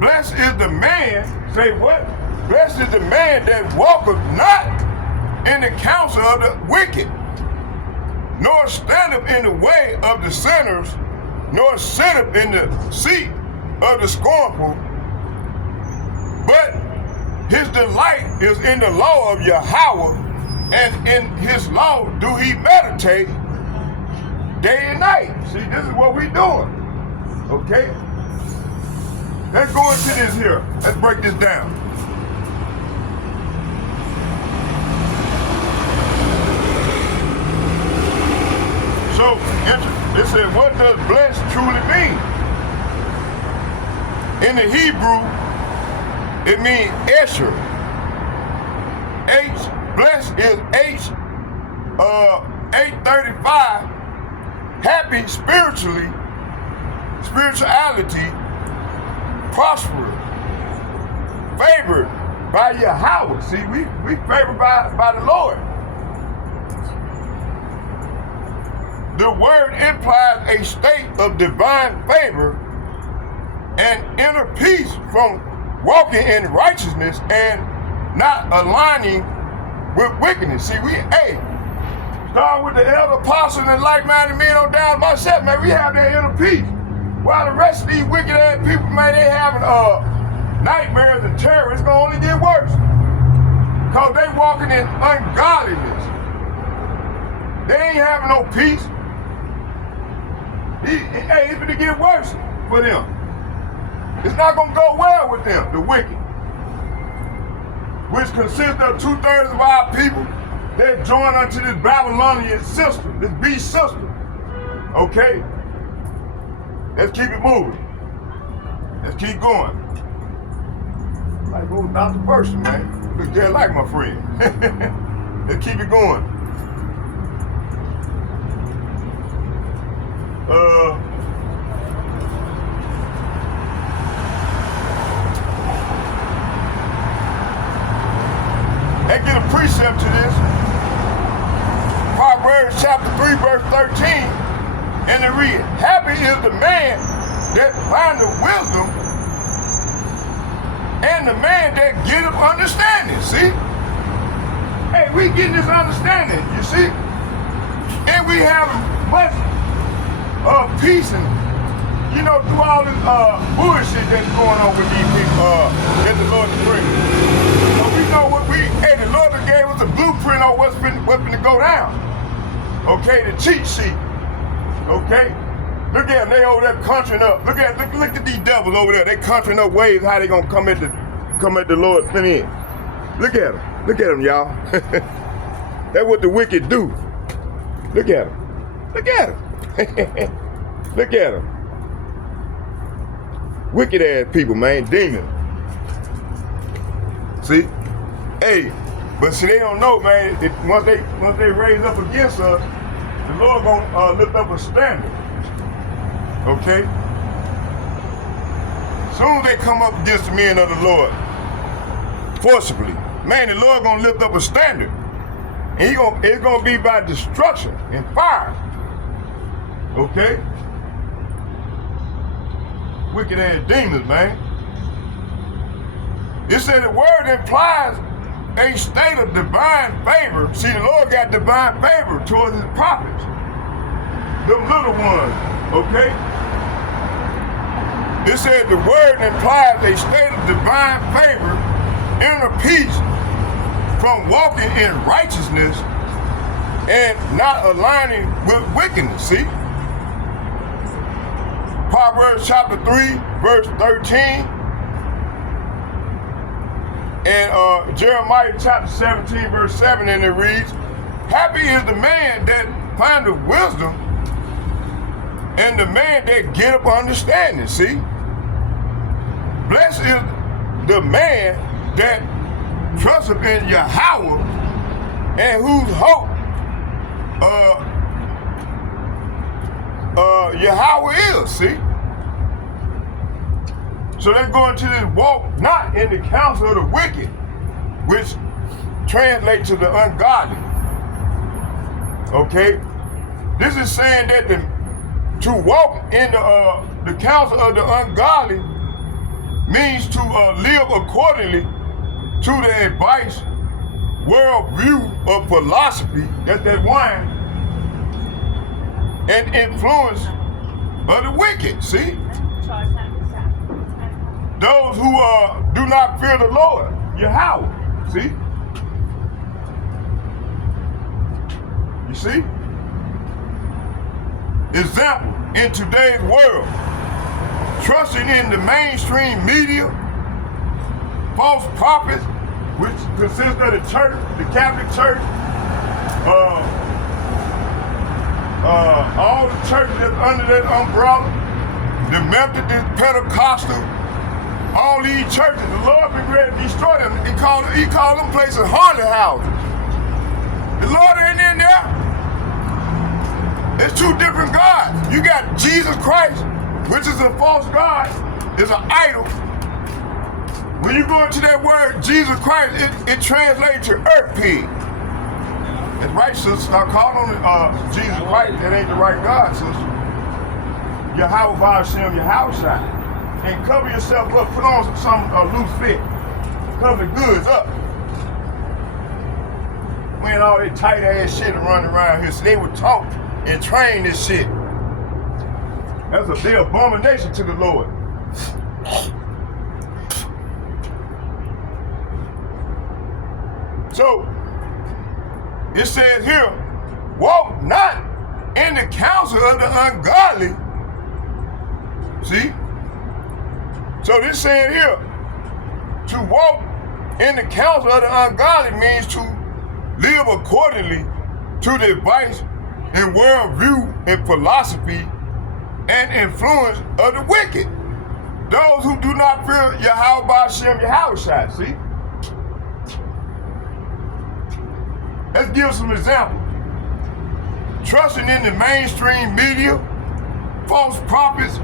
blessed is the man, say what? Blessed is the man that walketh not in the counsel of the wicked, nor standeth in the way of the sinners, nor sitteth in the seat of the scornful, but his delight is in the law of Yahweh, and in his law do he meditate day and night. See, this is what we doing. Okay? Let's go into this here. Let's break this down. So, it said, what does blessed truly mean? In the Hebrew, it means Esher. Blessed is 835. Happy spirituality, prosperous, favored by Yahweh. See, we favored by the Lord. The word implies a state of divine favor and inner peace from walking in righteousness and not aligning with wickedness. See, start with the elder apostles and like-minded men on down myself, man, we have that inner peace. While the rest of these wicked-ass people, man, they having nightmares and terror, it's gonna only get worse. Cause they walking in ungodliness. They ain't having no peace. It's gonna get worse for them. It's not gonna go well with them, the wicked, which consists of 2/3 of our people. They're joined unto this Babylonian system, this beast system. Okay? Let's keep it moving. Let's keep going. Like go without the person, man. Look just like my friend. Let's keep it going. Let's get a precept to this. Proverbs chapter 3, verse 13. And it reads, happy is the man that findeth wisdom and the man that getteth understanding. See? Hey, we getting this understanding, you see? And we have much peace and, you know, through all this bullshit that's going on with these people that the Lord is bringing. So we know the Lord gave us a blueprint on what's finna go down. Okay, the cheat sheet. Okay? Look at them, they over there conjuring up. Look at these devils over there. They conjuring up ways how they gonna come at the Lord in. Look at them. Look at them, y'all. That's what the wicked do. Look at them. Look at them. Look at them. Wicked ass people, man. Demons. See? Hey, but see, they don't know, man. Once they raise up against us, the Lord gonna lift up a standard. Okay? Soon as they come up against the men of the Lord, forcibly, man, the Lord gonna lift up a standard. And it's gonna be by destruction and fire. Okay? Wicked ass demons, man. It said the word implies a state of divine favor. See, the Lord got divine favor towards his prophets. Them little ones, okay? It said the word implies a state of divine favor, inner peace from walking in righteousness and not aligning with wickedness, see? Proverbs chapter 3, verse 13. And Jeremiah chapter 17, verse 7, and it reads, happy is the man that findeth wisdom and the man that getteth understanding, see? Blessed is the man that trusteth in Yahweh and whose hope Yahweh is, see? So let's go into this walk not in the counsel of the wicked, which translates to the ungodly. Okay? This is saying that to walk in the counsel of the ungodly means to live accordingly to the advice, worldview, or philosophy, that's that one, and influence of the wicked, see? Those who do not fear the Lord, Yahweh, see? You see? Example, in today's world, trusting in the mainstream media, false prophets, which consists of the church, the Catholic Church, all the churches that's under that umbrella, the Methodist, Pentecostal, all these churches, the Lord been ready to destroy them. He called them places harlot houses. The Lord ain't in there. It's two different gods. You got Jesus Christ, which is a false god, is an idol. When you go into that word, Jesus Christ, it translates to earth pig. That's right, sister. Stop calling on Jesus Christ. That ain't the right God, sister. Yahweh Ba'ashem, Yahweh Shai. And cover yourself up. Put on some loose fit. Cover the goods up. Wearing all that tight ass shit and running around here. So they would talk and train this shit. That's a big abomination to the Lord. So, it says here, walk not in the counsel of the ungodly. See? So this saying here, to walk in the counsel of the ungodly means to live accordingly to the advice and worldview and philosophy and influence of the wicked. Those who do not fear Yahweh Ba'ashem Yahweh Shai, see? Let's give some examples. Trusting in the mainstream media, false prophets,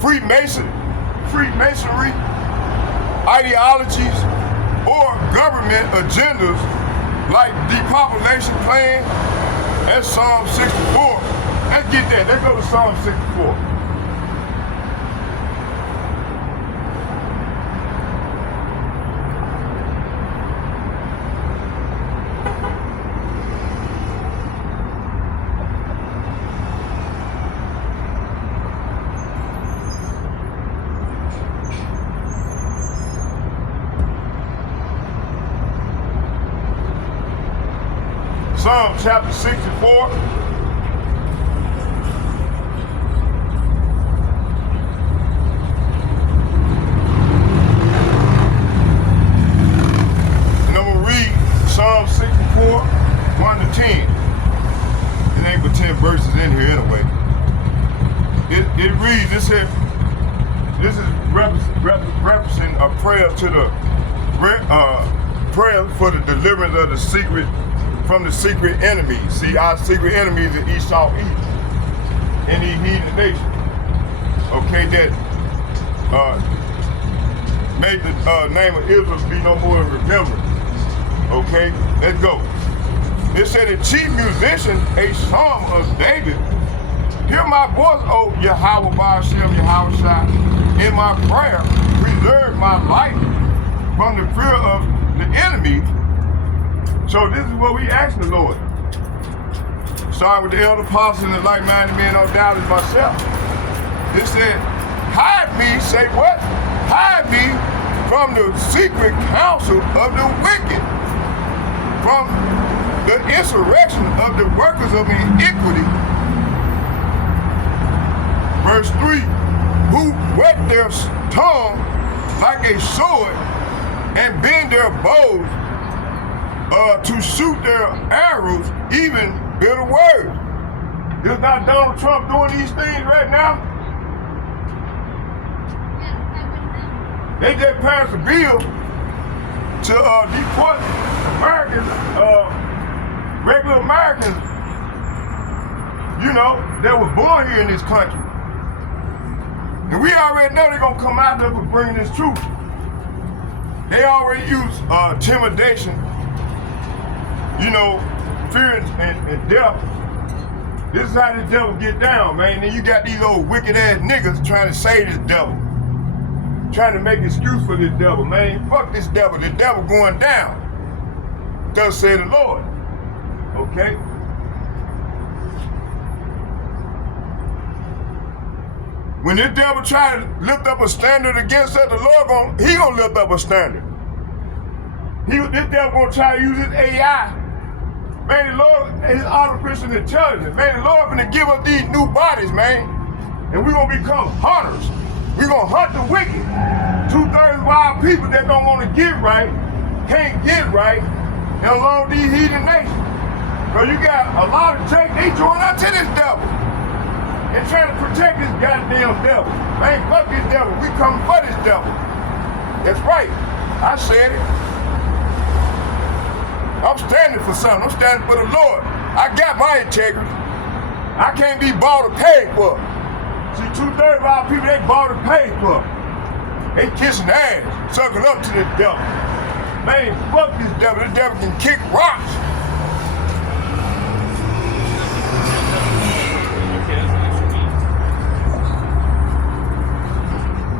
Freemasonry, ideologies, or government agendas like depopulation plan. That's Psalm 64. Let's get that. Let's go to Psalm 64. Psalm chapter 64. And I'm going to read Psalm 64, 1 to 10. It ain't but 10 verses in here anyway. It reads, this is referencing a prayer to the prayer for the deliverance of the secret from the secret enemies. See, our secret enemies are Esau, Egypt, and the heathen nation. Okay, that made the name of Israel be no more in remembrance. Okay, let's go. It said, the chief musician, a psalm of David. Hear my voice, O Yahweh Ba'ashem Yahweh Shai. In my prayer, preserve my life from the fear of the enemy. So this is what we ask the Lord. Starting with the elder apostles and the like-minded men, no doubt, is myself. It said, hide me, say what? Hide me from the secret counsel of the wicked, from the insurrection of the workers of iniquity. Verse 3, who whet their tongue like a sword and bend their bows to shoot their arrows, even bitter words. Is not Donald Trump doing these things right now? They just passed a bill to deport Americans, regular Americans, you know, that was born here in this country. And we already know they're gonna come out there for bringing this truth. They already use intimidation, you know, fear and death. This is how the devil get down, man. And you got these old wicked ass niggas trying to save this devil, trying to make excuse for this devil, man. Fuck this devil. The devil going down. Thus say the Lord. Okay. When this devil try to lift up a standard against us, the Lord he gonna lift up a standard. This devil gonna try to use his AI. Man, the Lord, his artificial intelligence. Man, the Lord gonna give us these new bodies, man. And we're gonna become hunters. We're gonna hunt the wicked. 2/3 of our people that don't wanna get right, can't get right, and along these heathen nations. So you got a lot of they join up to this devil. And trying to protect this goddamn devil. Man, fuck this devil. We come for this devil. That's right. I said it. I'm standing for something. I'm standing for the Lord. I got my integrity. I can't be bought or paid for. See, 2/3 of our people, they bought or paid for. They kissing ass, sucking up to this devil. Man, fuck this devil. This devil can kick rocks.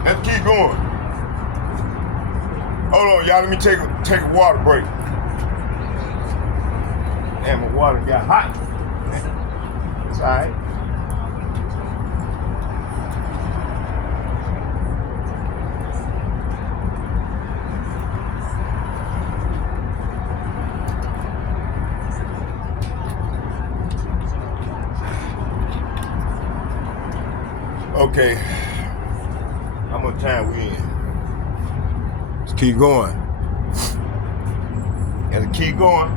Let's keep going. Hold on, y'all. Let me take a water break. Damn, my water got hot. It's all right. Okay. How much time we in? Let's keep going. Gotta keep going.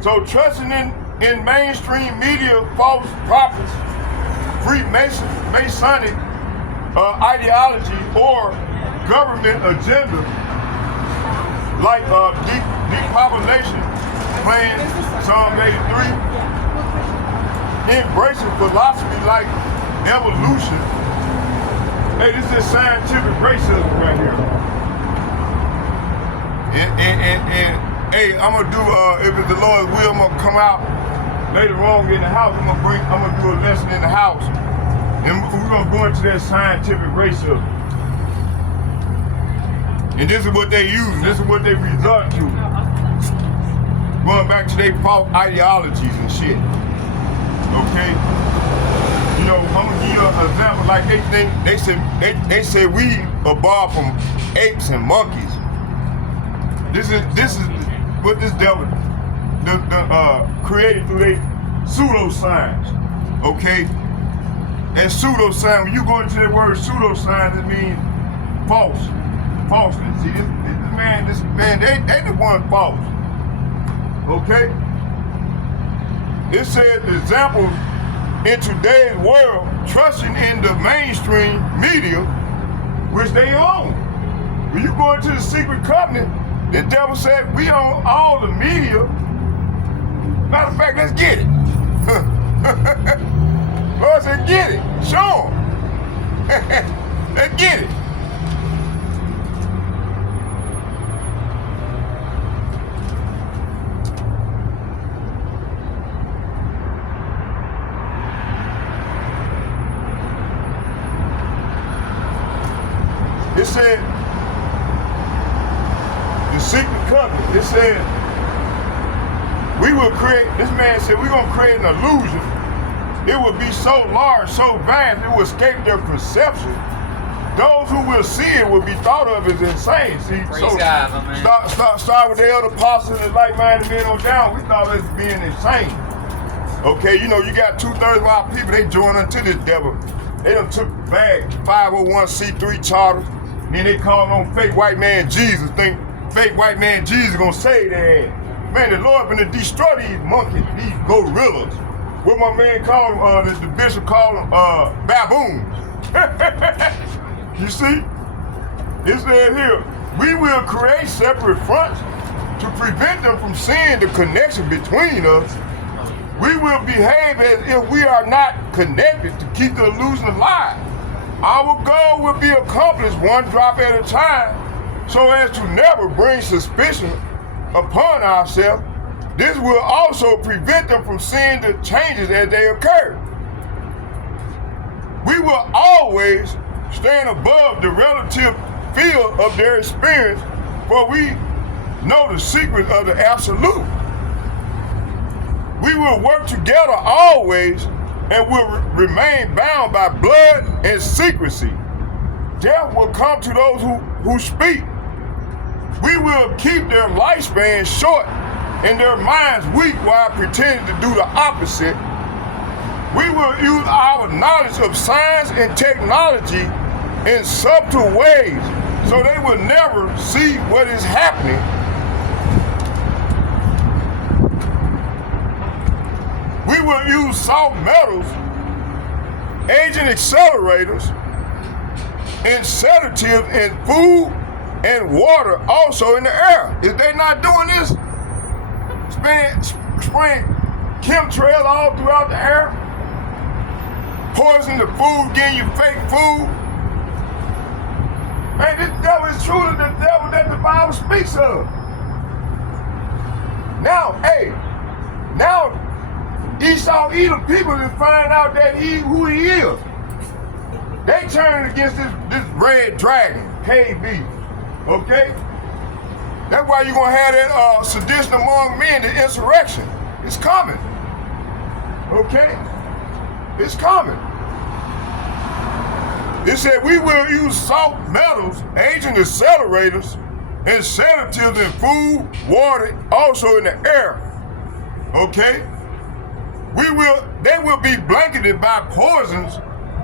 So trusting in mainstream media, false prophets, Masonic ideology or government agenda like depopulation plan, Psalm 83, embracing philosophy like evolution. Hey, this is scientific racism right here. And hey, I'm gonna do if it's the Lord's will, I'm gonna come out later on in the house. I'm gonna do a lesson in the house, and we're gonna go into that scientific racism. And this is what they use. This is what they resort to. going back to their false ideologies and shit. Okay? You know, I'm gonna give you an example. Like they say we evolved from apes and monkeys. This is what this devil created through their pseudoscience. Okay? And pseudoscience, when you go into that word pseudoscience, it means false. Falseness. See, this man, they the one false. Okay? It says the example in today's world, trusting in the mainstream media, which they own. When you go into the secret covenant, the devil said, we own all the media. Matter of fact, let's get it. Lord said, get it. Show them. Let's get it. It said, the secret covenant, it said, we will create, this man said, we're going to create an illusion. It will be so large, so vast, it will escape their perception. Those who will see it will be thought of as insane. See, Praise God, my man. Start with the other apostles and like-minded men on down. We thought it was being insane. Okay, you know, you got 2/3 of our people, they join unto this devil. They done took back 501c3 charters. Then they calling on fake white man Jesus, think fake white man Jesus gonna save their ass. Man, the Lord finna destroy these monkeys, these gorillas. What my man called them, the bishop called them baboons. You see? It said here, we will create separate fronts to prevent them from seeing the connection between us. We will behave as if we are not connected to keep the illusion alive. Our goal will be accomplished one drop at a time so as to never bring suspicion upon ourselves. This will also prevent them from seeing the changes as they occur. We will always stand above the relative field of their experience, for we know the secret of the absolute. We will work together always and will remain bound by blood and secrecy. Death will come to those who speak. We will keep their lifespan short and their minds weak while pretending to do the opposite. We will use our knowledge of science and technology in subtle ways so they will never see what is happening. We will use soft metals, agent accelerators, and sedatives in food and water, also in the air. If they're not doing this, spraying chemtrail all throughout the air, poison the food, getting you fake food. Man, this devil is truly the devil that the Bible speaks of. Now, Esau, Edom people to find out that who he is. They turn against this red dragon, KB. Okay? That's why you're gonna have that sedition among men, the insurrection. It's coming. Okay? It's coming. It said we will use soft metals, agent accelerators, and sedatives in food, water, also in the air. Okay? They will be blanketed by poisons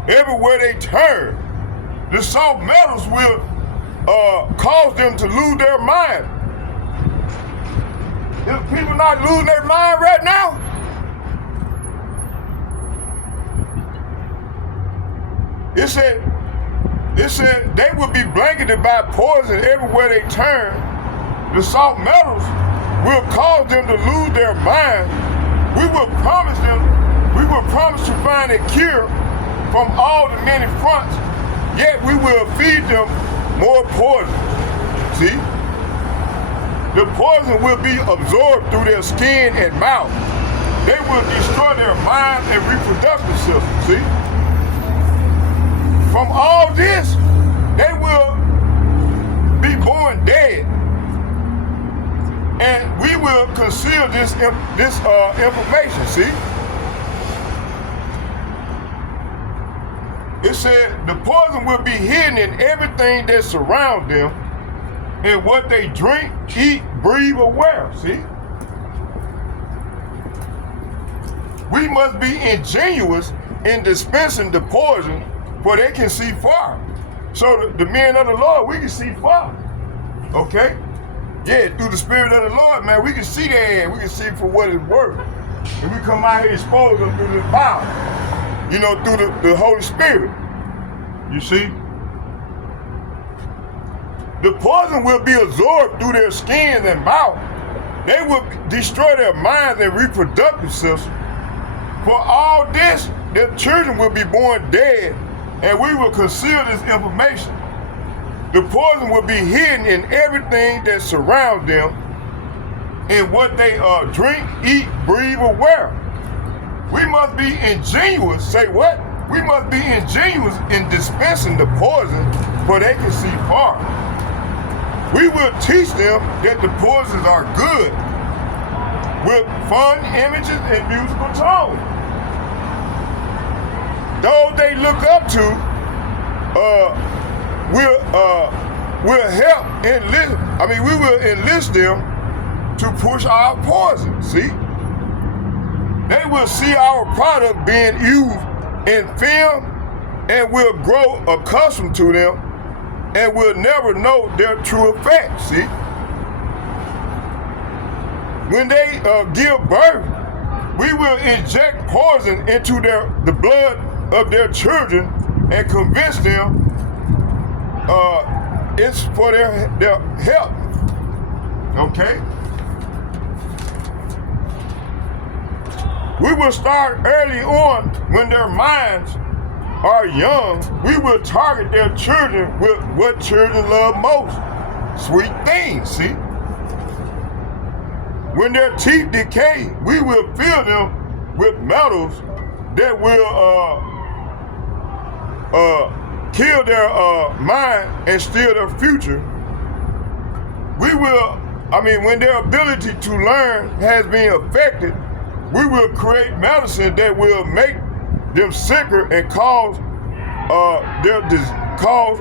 everywhere they turn. The soft metals will cause them to lose their mind. If people not losing their mind right now, it said they will be blanketed by poison everywhere they turn. The soft metals will cause them to lose their mind. We will promise to find a cure from all the many fronts, yet we will feed them more poison. See? The poison will be absorbed through their skin and mouth. They will destroy their mind and reproductive system. See? From all this, they will be born dead. And we will conceal this information, see? It said the poison will be hidden in everything that surrounds them, in what they drink, eat, breathe, or wear, see? We must be ingenious in dispensing the poison, for they can see far. So the men of the Lord, we can see far, okay? Yeah, through the Spirit of the Lord, man, we can see that, we can see for what it's worth. And we come out here exposed them through this power, you know, through the Holy Spirit, you see? The poison will be absorbed through their skins and mouth. They will destroy their minds and reproductive system. For all this, their children will be born dead, and we will conceal this information. The poison will be hidden in everything that surrounds them, in what they drink, eat, breathe, or wear. We must be ingenious, say what? We must be ingenious in dispensing the poison, for they can see far. We will teach them that the poisons are good, with fun images and musical tones. Those they look up to will help enlist. I mean, we will enlist them to push our poison. See, they will see our product being used in film and will grow accustomed to them, and will never know their true effect. See, when they give birth, we will inject poison into the blood of their children and convince them it's for their health. Okay? We will start early on when their minds are young. We will target their children with what children love most, sweet things, see? When their teeth decay, we will fill them with metals that will kill their mind and steal their future. We will, when their ability to learn has been affected, we will create medicine that will make them sicker and cause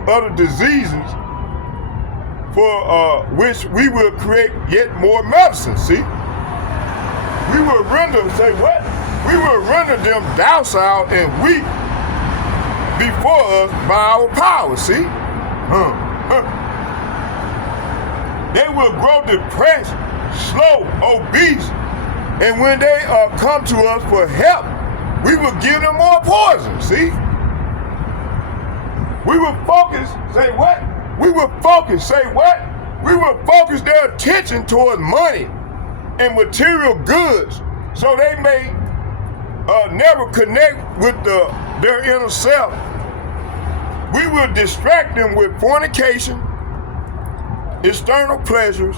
other diseases, for which we will create yet more medicine, see? We will render, say what? We will render them docile and weak before us by our power, see? They will grow depressed, slow, obese, and when they come to us for help, we will give them more poison, see? We will focus, say what? We will focus, say what? We will focus their attention towards money and material goods, so they may never connect with their inner self. We will distract them with fornication, external pleasures,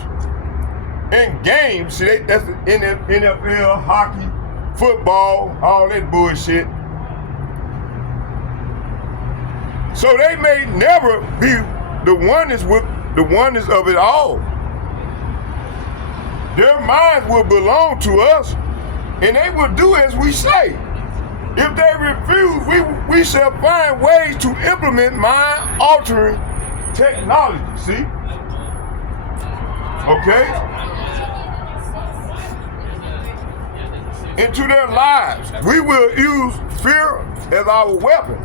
and games. See, that's the NFL, hockey, football, all that bullshit. So they may never be the oneness of it all. Their minds will belong to us, and they will do as we say. If they refuse, we shall find ways to implement mind-altering technology, see? Okay? Into their lives. We will use fear as our weapon.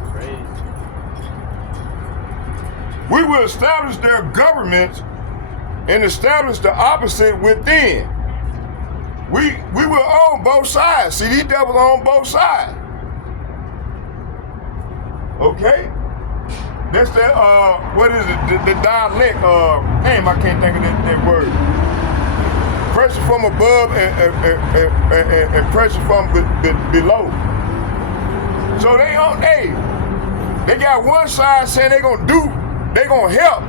We will establish their governments and establish the opposite within. We will own both sides. See, these devils on both sides. Okay? That's that, what is it, the dialect, I can't think of that word. Pressure from above and pressure from below. So they got one side saying they gonna help.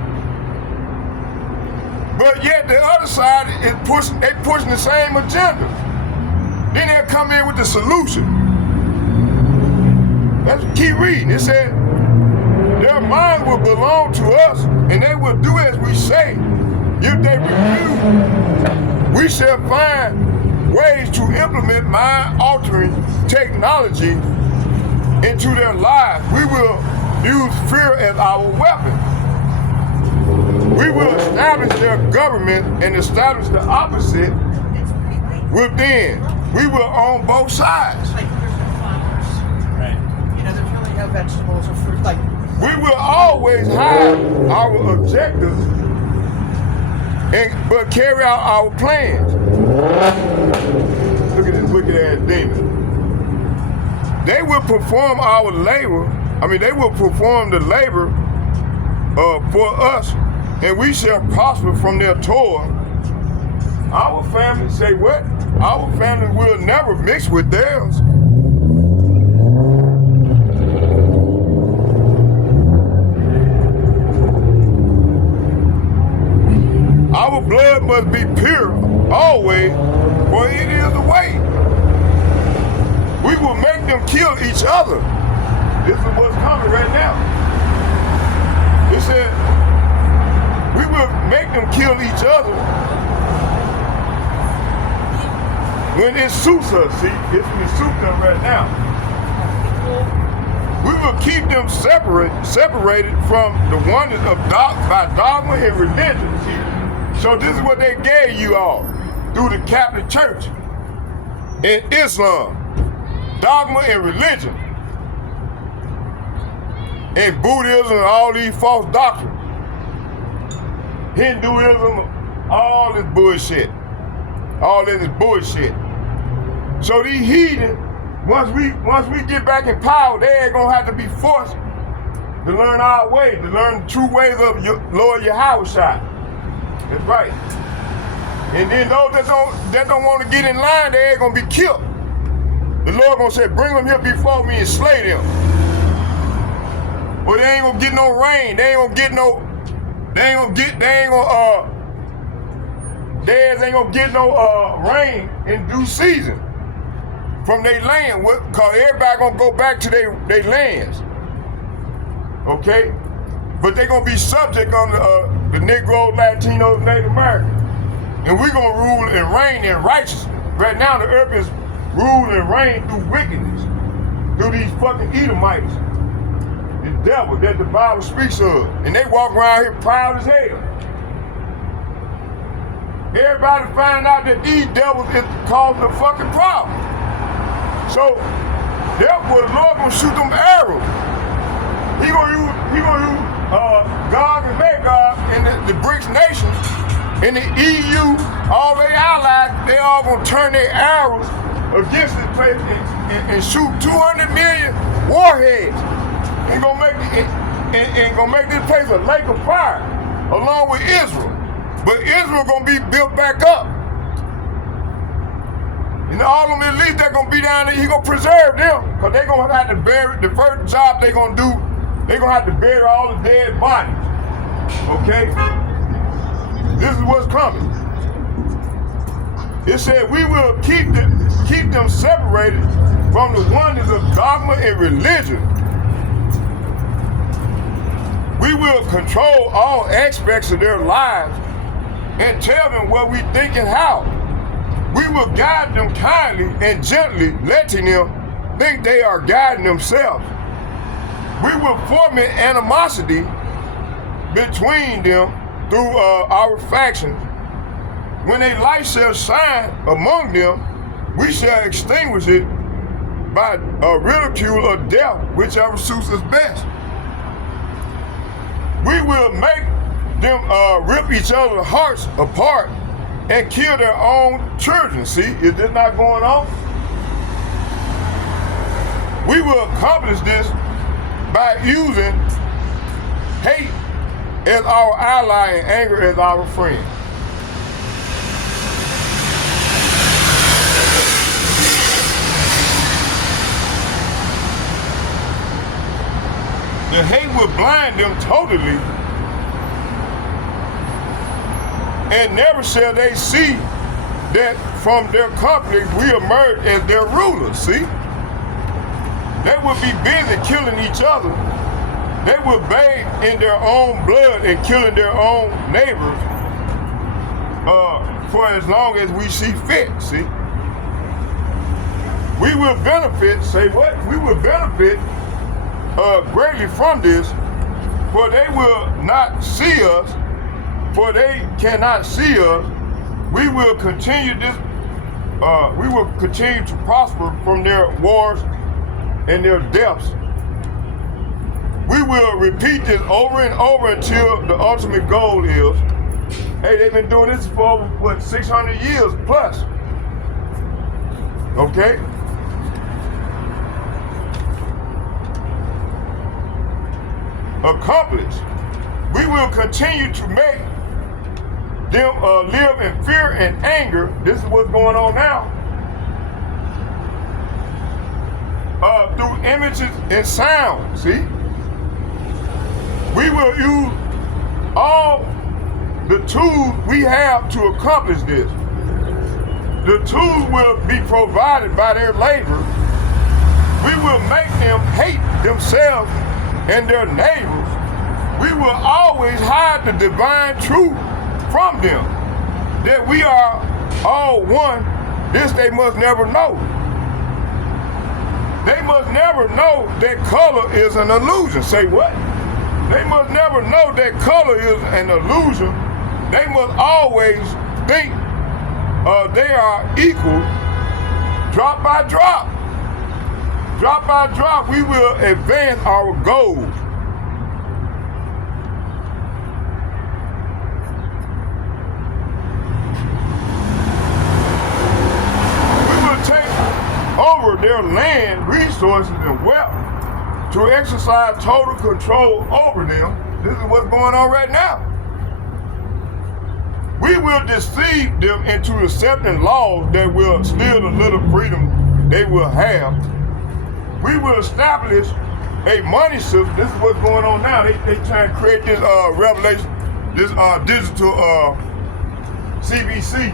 But yet the other side is pushing the same agenda. Then they'll come in with the solution. Let's keep reading. It said, their mind will belong to us, and they will do as we say. If they refuse, we shall find ways to implement mind-altering technology into their lives. We will use fear as our weapon. We will establish their government and establish the opposite within. We will own both sides. Like there's no flowers. Right. You know, there's really no vegetables or fruit. Like We will always hide our objectives but carry out our plans. Look at this wicked ass demon. They will perform our labor. They will perform the labor for us, and we shall prosper from their toil. Our family, say what? Our family will never mix with theirs. Our blood must be pure always, for it is the way. We will make them kill each other. This is what's coming right now. It said, we will make them kill each other when it suits us. See, it's when it suits them right now. We will keep them separated from the oneness of by dogma and religion. See? So this is what they gave you all through the Catholic Church and Islam, dogma and religion, and Buddhism and all these false doctrines, Hinduism, all this bullshit. All this is bullshit. So these heathen, once we get back in power, they ain't gonna have to be forced to learn our ways, to learn the true ways of Lord Yahweh. That's right. And then those that don't want to get in line, they ain't gonna be killed. The Lord gonna say, bring them here before me and slay them. But they ain't gonna get no rain. Theirs ain't gonna get no rain in due season from their land, cause everybody gonna go back to their lands. Okay? But they gonna be subject on the Negroes, Latinos, Native Americans. And we gonna rule and reign in righteousness. Right now the earth is ruled and reigned through wickedness, through these fucking Edomites, the devil that the Bible speaks of. And they walk around here proud as hell. Everybody find out that these devils is causing the fucking problem. So, therefore, the Lord gonna shoot them arrows. He gonna use Gog and Magog and the BRICS nations and the EU, all their allies, they all gonna turn their arrows against this place and shoot 200 million warheads and gonna make this place a lake of fire along with Israel. But Israel gonna be built back up. And all of them elites that gonna be down there, he gonna preserve them. Cause they gonna have to bury, the first job they gonna do, they gonna have to bury all the dead bodies. Okay? This is what's coming. It said we will keep them separated from the oneness of dogma and religion. We will control all aspects of their lives and tell them what we think and how. We will guide them kindly and gently, letting them think they are guiding themselves. We will foment animosity between them through our factions. When a light shall shine among them, we shall extinguish it by ridicule or death, whichever suits us best. We will make them rip each other's hearts apart and kill their own children. See, is this not going on? We will accomplish this by using hate as our ally and anger as our friend. The hate will blind them totally, and never shall they see that from their company we emerge as their rulers, see? They will be busy killing each other. They will bathe in their own blood and killing their own neighbors for as long as we see fit, see? We will benefit, say what? We will benefit greatly from this, for they will not see us, for they cannot see us. We will continue this, we will continue to prosper from their wars and their deaths. We will repeat this over and over until the ultimate goal is, hey, they've been doing this for over, what, 600 years plus. Okay? Accomplished. We will continue to make them live in fear and anger. This is what's going on now. Through images and sound, see? We will use all the tools we have to accomplish this. The tools will be provided by their labor. We will make them hate themselves and their neighbors. We will always hide the divine truth from them, that we are all one. This they must never know. They must never know that color is an illusion. Say what? They must never know that color is an illusion. They must always think they are equal, drop by drop. Drop by drop, we will advance our goals. We will take over their land, resources, and wealth to exercise total control over them. This is what's going on right now. We will deceive them into accepting laws that will steal the little freedom they will have. We will establish a money system. This is what's going on now. They trying to create this revelation, this digital CBC.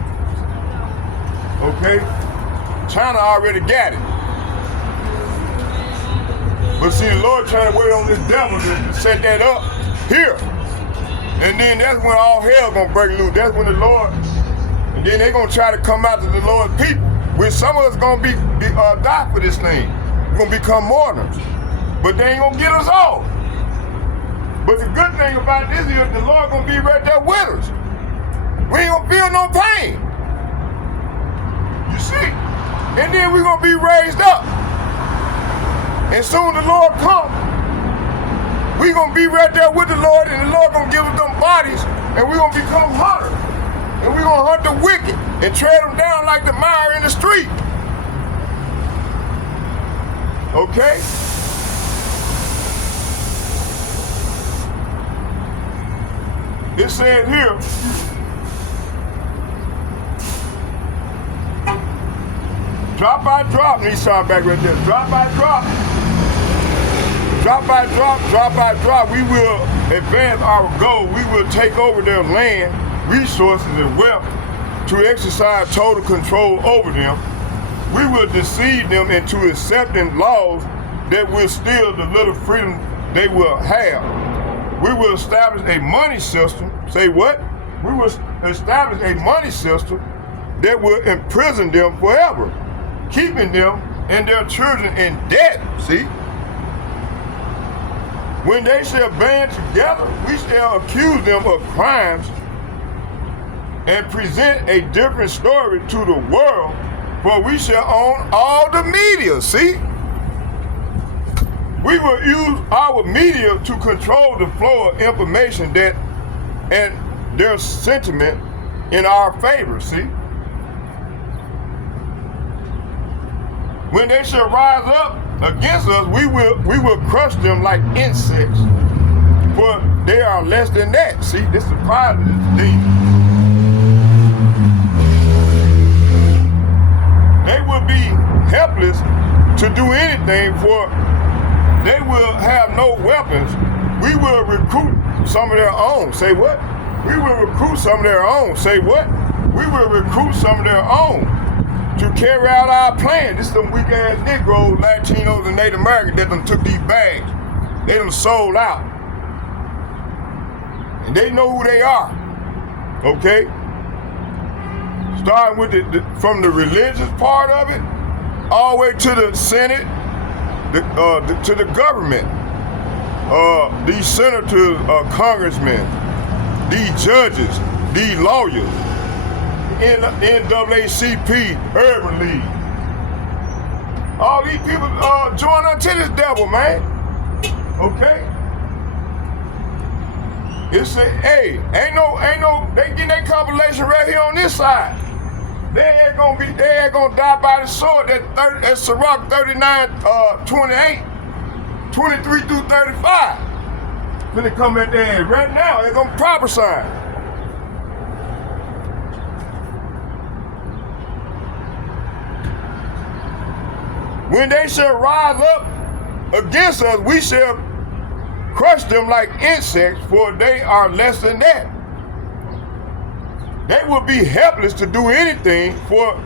Okay? China already got it. But see, the Lord trying to wait on this devil to set that up here. And then that's when all hell gonna break loose. That's when the Lord, and then they gonna try to come out to the Lord's people. When some of us gonna be die for this thing. We're gonna become martyrs. But they ain't gonna get us all. But the good thing about this is the Lord gonna be right there with us. We ain't gonna feel no pain. You see? And then we're gonna be raised up. And soon the Lord comes. We're going to be right there with the Lord, and the Lord going to give us them bodies, and we're going to become hunters. And we're going to hunt the wicked and tread them down like the mire in the street. Okay? It says here, drop by drop, Nissan back right there, drop by drop. Drop by drop, we will advance our goal. We will take over their land, resources, and wealth to exercise total control over them. We will deceive them into accepting laws that will steal the little freedom they will have. We will establish a money system. Say what? We will establish a money system that will imprison them forever, keeping them and their children in debt. See? When they shall band together, we shall accuse them of crimes and present a different story to the world, for we shall own all the media, see? We will use our media to control the flow of information that and their sentiment in our favor, see? When they shall rise up against us, we will crush them like insects, for they are less than that. See, this is the pride of this thing. They will be helpless to do anything, for they will have no weapons. We will recruit some of their own. Say what? We will recruit some of their own. Say what? We will recruit some of their own to carry out our plan. This is some weak ass Negroes, Latinos, and Native Americans that done took these bags. They done sold out. And they know who they are. Okay? Starting with from the religious part of it, all the way to the Senate, to the government, these senators, congressmen, these judges, these lawyers, NAACP, Urban League. All these people join unto this devil, man. Okay? It's a, hey, ain't no, they getting their compilation right here on this side. They ain't gonna die by the sword. That's Sirach 39:28, 23 through 35. When they come in there right now, they're gonna prophesy. When they shall rise up against us, we shall crush them like insects, for they are less than that. They will be helpless to do anything, for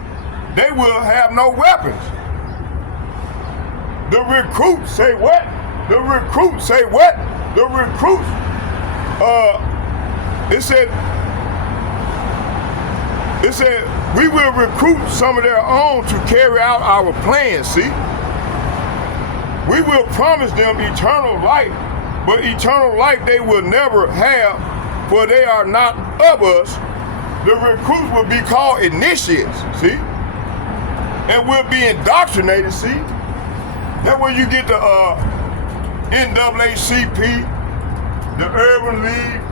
they will have no weapons. The recruits say what? The recruits say what? The recruits, it said, we will recruit some of their own to carry out our plans, see? We will promise them eternal life, but eternal life they will never have, for they are not of us. The recruits will be called initiates, see? And will be indoctrinated, see? That's where you get the NAACP, the Urban League,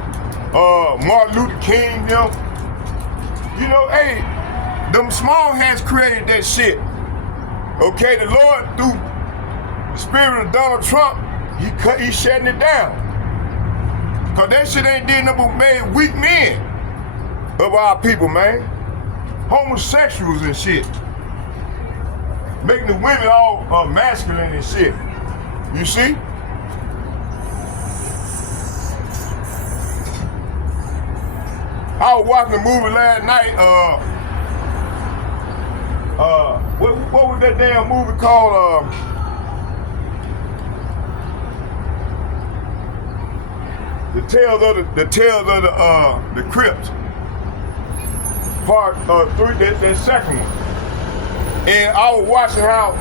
Martin Luther King, them. You know, hey, them small hats created that shit. Okay, the Lord, through the spirit of Donald Trump, he's shutting it down. Cause that shit ain't did nothing but made weak men of our people, man. Homosexuals and shit. Making the women all masculine and shit. You see? I was watching a movie last night, what was that damn movie called? The Tales of the Crypt. Part 3, that second one. And I was watching how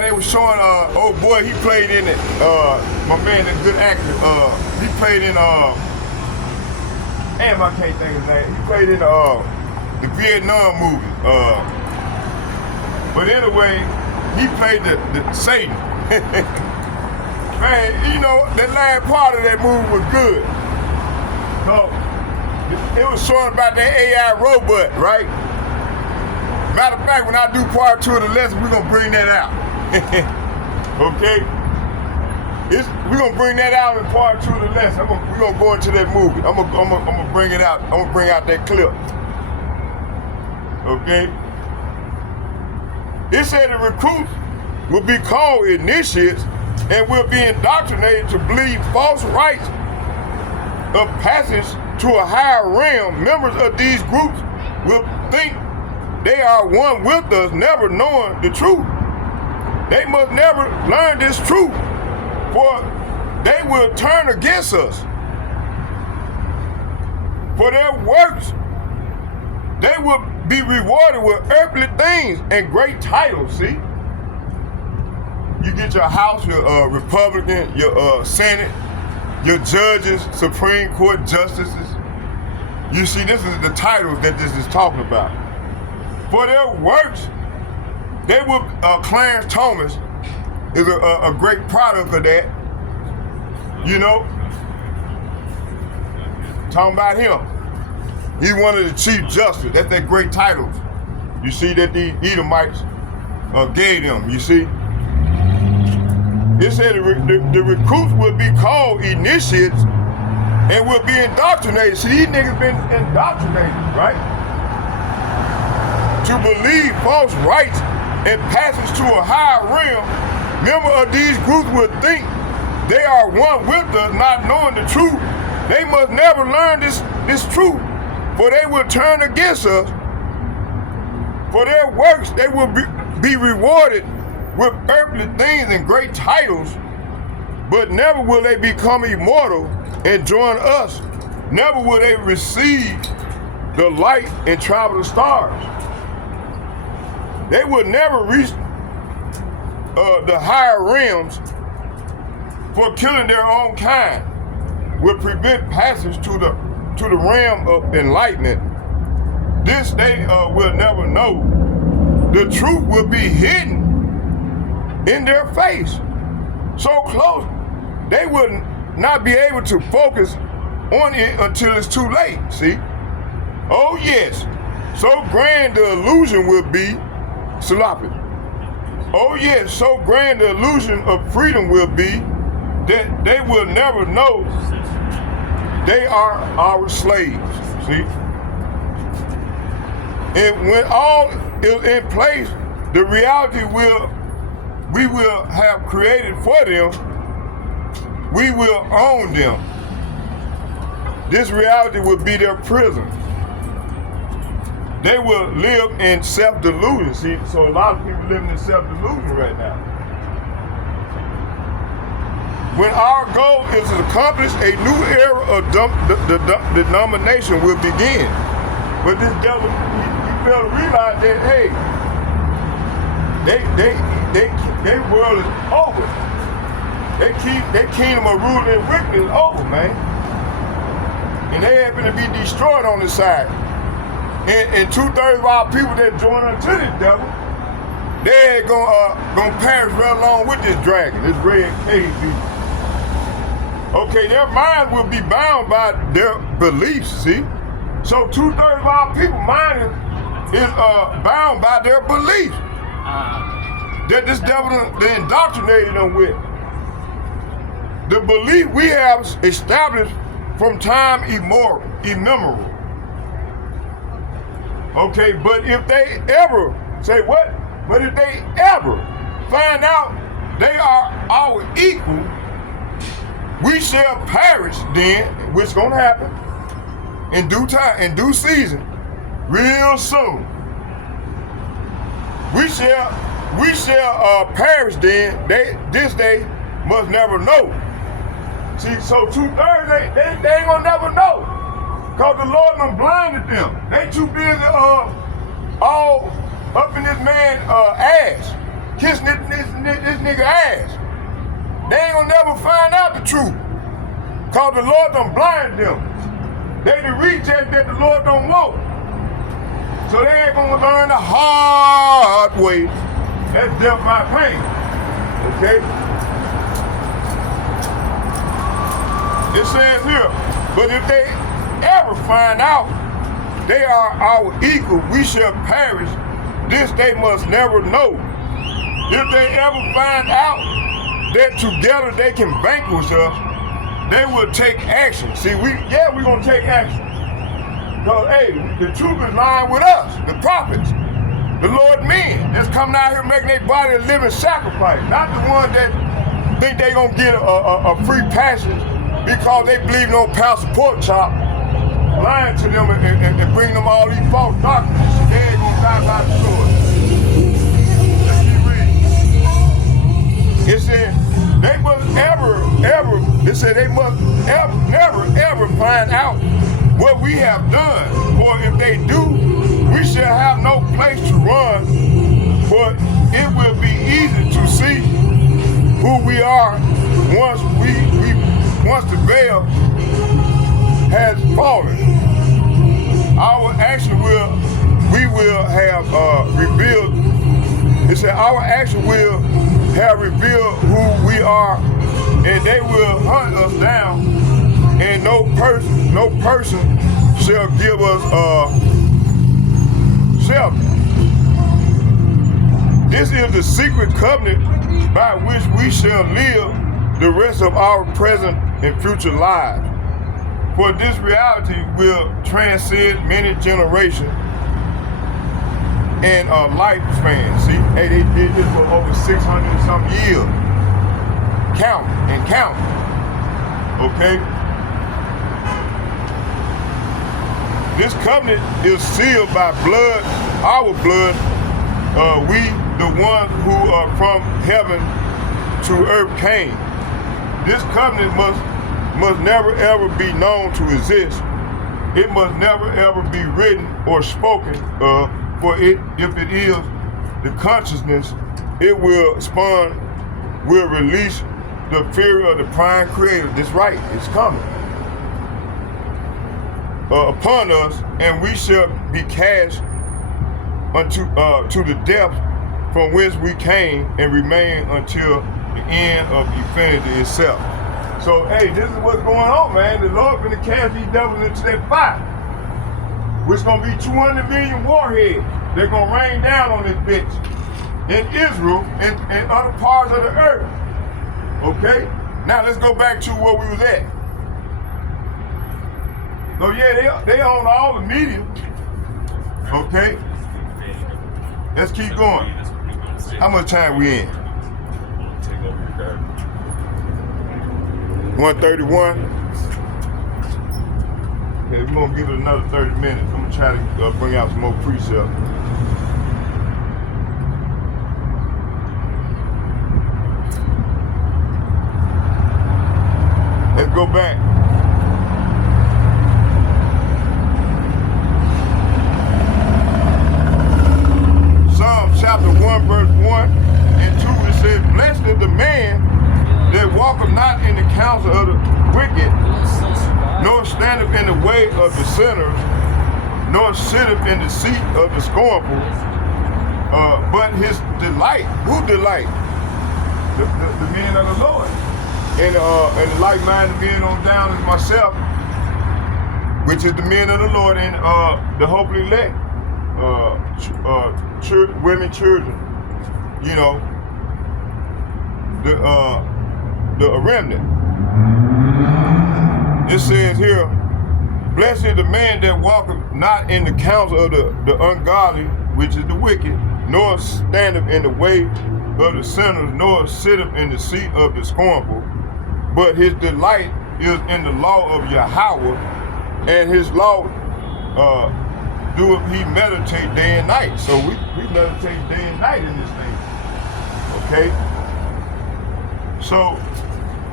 they were showing old boy, he played in it, my man, that good actor, he played in damn, I can't think of his name. He played in the Vietnam movie. But anyway, he played the Satan. Man, you know, that last part of that movie was good. So, it was showing about that AI robot, right? Matter of fact, when I do part 2 of the lesson, we're gonna bring that out. Okay? We're gonna bring that out in part 2 of the lesson. We're gonna go into that movie. I'm gonna bring it out. I'm gonna bring out that clip. Okay? It said the recruits will be called initiates and will be indoctrinated to believe false rites of passage to a higher realm. Members of these groups will think they are one with us, never knowing the truth. They must never learn this truth, for they will turn against us. For their works, they will be rewarded with earthly things and great titles, see? You get your House, your Republican, your Senate, your judges, Supreme Court justices. You see, this is the titles that this is talking about. For their works, they will, Clarence Thomas is a great product of that. You know, talking about him. He's one of the Chief Justice. That's that great titles. You see that the Edomites gave them, you see? It said the recruits will be called initiates and will be indoctrinated. See, these niggas been indoctrinated, right? To believe false rights and passage to a higher realm. Members of these groups will think they are one with us, not knowing the truth. They must never learn this truth, for they will turn against us. For their works, they will be rewarded with earthly things and great titles, but never will they become immortal and join us. Never will they receive the light and travel the stars. They will never reach the higher realms, for killing their own kind will prevent passage to the realm of enlightenment. This they will never know. The truth will be hidden in their face, so close they will not be able to focus on it until it's too late. See? Oh yes, so grand the illusion will be. Sloppy. Oh yes, so grand the illusion of freedom will be that they will never know they are our slaves. See? And when all is in place, the reality we will have created for them, we will own them. This reality will be their prison. They will live in self-delusion. See, so a lot of people living in self-delusion right now. When our goal is to accomplish, a new era of denomination will begin. But this devil, he failed to realize that, hey, their world is over. Their kingdom of ruling and wickedness is over, man. And they happen to be destroyed on the side. And 2/3 of our people that join unto this devil, they're gonna perish right along with this dragon, this red cave beast. Okay, their mind will be bound by their beliefs, see? So 2/3 of our people mind is bound by their beliefs that this devil they indoctrinated them with. The belief we have established from time immemorial. Okay, but if they ever, say what? But if they ever find out they are our equal, we shall perish then, which gonna happen in due time, in due season, real soon. We shall perish then, this day must never know. See, so 2/3, they ain't gonna never know. Because the Lord done blinded them. They too busy all up in this man's ass, kissing this nigga ass. They ain't gonna never find out the truth. Because the Lord done blinded them. They the reject that the Lord don't want. So they ain't gonna learn the hard way. That's death by pain. Okay? It says here, but if they ever find out they are our equal, we shall perish. This they must never know. If they ever find out that together they can vanquish us, they will take action. See, we're gonna take action. Because, hey, the truth is lying with us, the prophets, the Lord men that's coming out here making their body a living sacrifice, not the ones that think they gonna get a free passage because they believe no pastor pork chop, lying to them and bring them all these false doctrines. They ain't gonna die by the sword. Let's keep reading. It said they must never find out what we have done. For if they do, we shall have no place to run. For it will be easy to see who we are once the veil has fallen. Our action will have revealed. It said our action will have revealed who we are, and they will hunt us down, and no person shall give us shelter. This is the secret covenant by which we shall live the rest of our present and future lives. For this reality will transcend many generations and a lifespan. See, hey, they did this for over 600 and some years. Count and count. Okay? This covenant is sealed by blood, our blood. We, the ones who are from heaven to earth came. This covenant must never ever be known to exist. It must never ever be written or spoken of, for if it is, the consciousness it will spawn will release the fury of the prime creator. That's right, it's coming upon us, and we shall be cast unto to the depth from whence we came and remain until the end of infinity itself. So, hey, this is what's going on, man. The Lord finna cast these devils into that fire, which gonna be 200 million warheads. They're gonna rain down on this bitch in Israel and other parts of the earth. Okay? Now let's go back to where we was at. So yeah, they own all the media. Okay? Let's keep going. How much time we in? 1:31. Okay, we're gonna give it another 30 minutes. I'm gonna try to bring out some more precepts. Let's go back. Psalm chapter 1, verse 1 and 2, it says, "Blessed is the man that walketh not in the counsel of the wicked, nor standeth in the way of the sinners, nor sitteth in the seat of the scornful, but his delight," who delight? The men of the Lord. And the like-minded men on down as myself, which is the men of the Lord, and the hopefully elect, women, children, you know, the remnant. It says here, "Blessed is the man that walketh not in the counsel of the ungodly, which is the wicked, nor standeth in the way of the sinners, nor sitteth in the seat of the scornful. But his delight is in the law of Yahweh, and his law doeth he meditate day and night." So we meditate day and night in this thing. Okay? So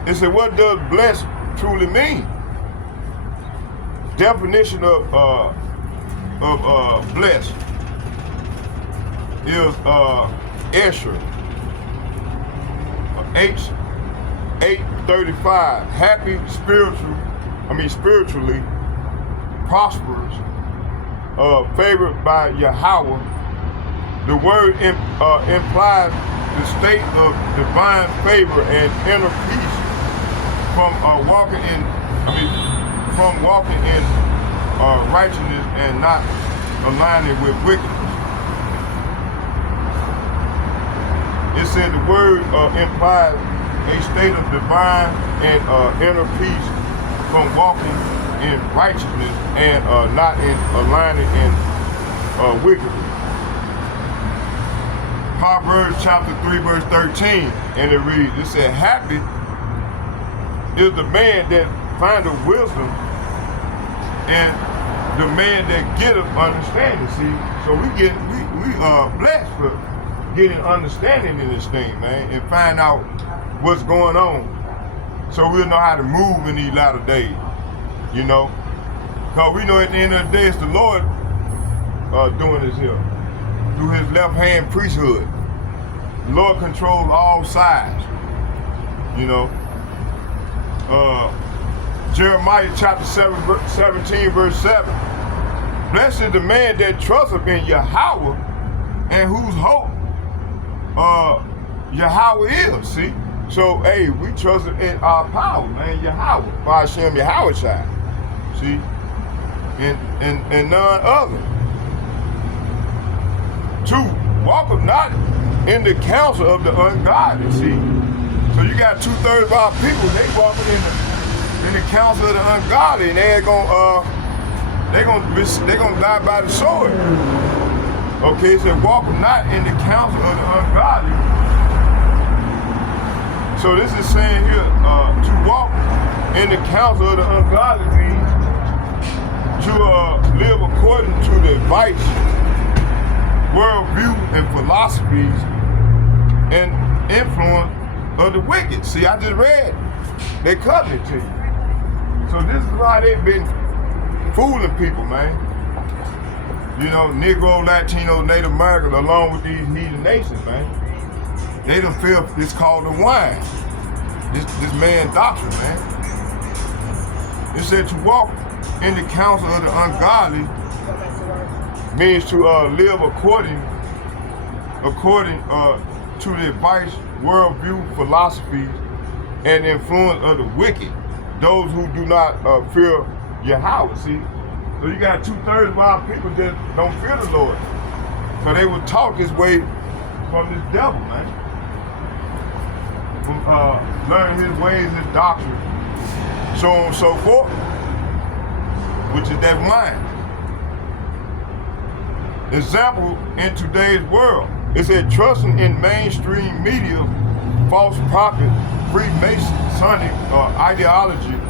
it said, what does blessed truly mean? Definition of blessed is Esher, H8:35. Happy, spiritually prosperous, favored by Yahweh. The word implies the state of divine favor and inner peace from walking in righteousness and not aligning with wickedness. It said the word implies a state of divine and inner peace from walking in righteousness and not in aligning in wickedness. Proverbs chapter 3, verse 13, and it reads, it said, "Happy is the man that findeth wisdom, and the man that getteth understanding." See, so we blessed for getting understanding in this thing, man, and find out what's going on, so we'll know how to move in these latter days, you know, because we know at the end of the day it's the Lord doing this here through his left hand priesthood. The Lord controls all sides, you know. Jeremiah chapter 17, verse 7. "Blessed is the man that trusteth in Yahweh, and whose hope Yahweh is." See? So, hey, we trust in our power, man, Yahweh, by Hashem Yahweh child. See? And none other. 2, walketh not in the counsel of the ungodly. See? So you got 2/3 of our people, they walking in the counsel of the ungodly, and they're gonna die by the sword. Okay, it said, "Walketh not in the counsel of the ungodly." So this is saying here, to walk in the counsel of the ungodly means to live according to the advice, worldview, and philosophies and influence of the wicked. See, I just read they covered it to you. So this is why they've been fooling people, man. you know, Negro, Latino, Native Americans, along with these heathen nations, man. They done feel it's called the wine. This man doctrine, man. It said to walk in the counsel of the ungodly means to live according to the advice, worldview, philosophies, and influence of the wicked, those who do not fear Yahweh. See, so you got 2/3 of our people that don't fear the Lord, so they were taught this way from this devil, man. From learning his ways, his doctrine, so on and so forth, which is that wine. Example in today's world, it said trusting in mainstream media, false prophet, Freemasonic ideologies,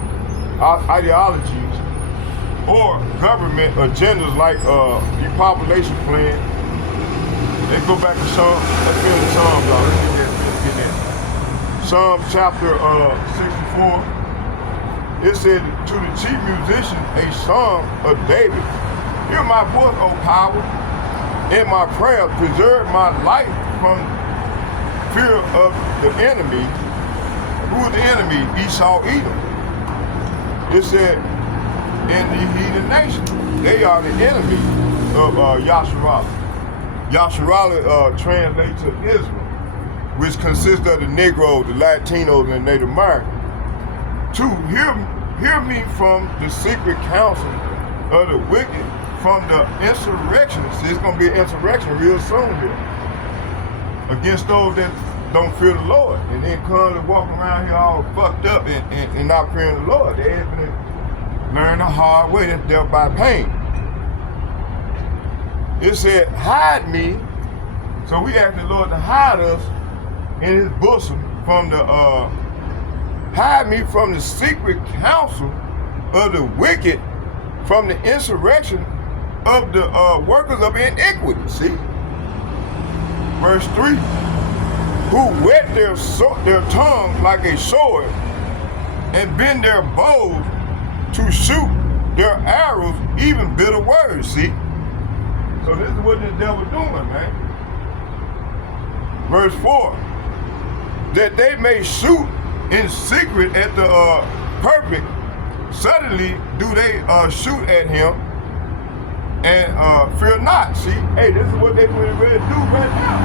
or government agendas like depopulation plan. They go back to Psalm, let's get in Psalms, y'all. Let's get that. Psalm chapter 64. It said to the chief musician, a song of David. Hear my voice, O power. In my prayer, preserve my life from fear of the enemy. Who is the enemy? Esau, Edom. It said, in the heathen nation, they are the enemy of Yasharala. Yasharala translates to Israel, which consists of the Negroes, the Latinos, and Native Americans. To hear me from the secret counsel of the wicked, from the insurrectionists. It's going to be an insurrection real soon here against those that don't fear the Lord, and then currently walking around here all fucked up and not fearing the Lord. They have been learning the hard way, that's death by pain. It said, hide me. So we asked the Lord to hide us in his bosom from the hide me from the secret counsel of the wicked, from the insurrection of the workers of iniquity. See? Verse 3. Who whet their tongue like a sword and bend their bows to shoot their arrows, even bitter words. See? So this is what the devil doing, man. Verse 4. That they may shoot in secret at the perfect. Suddenly do they shoot at him and fear not. See, hey, this is what they really ready to do right now.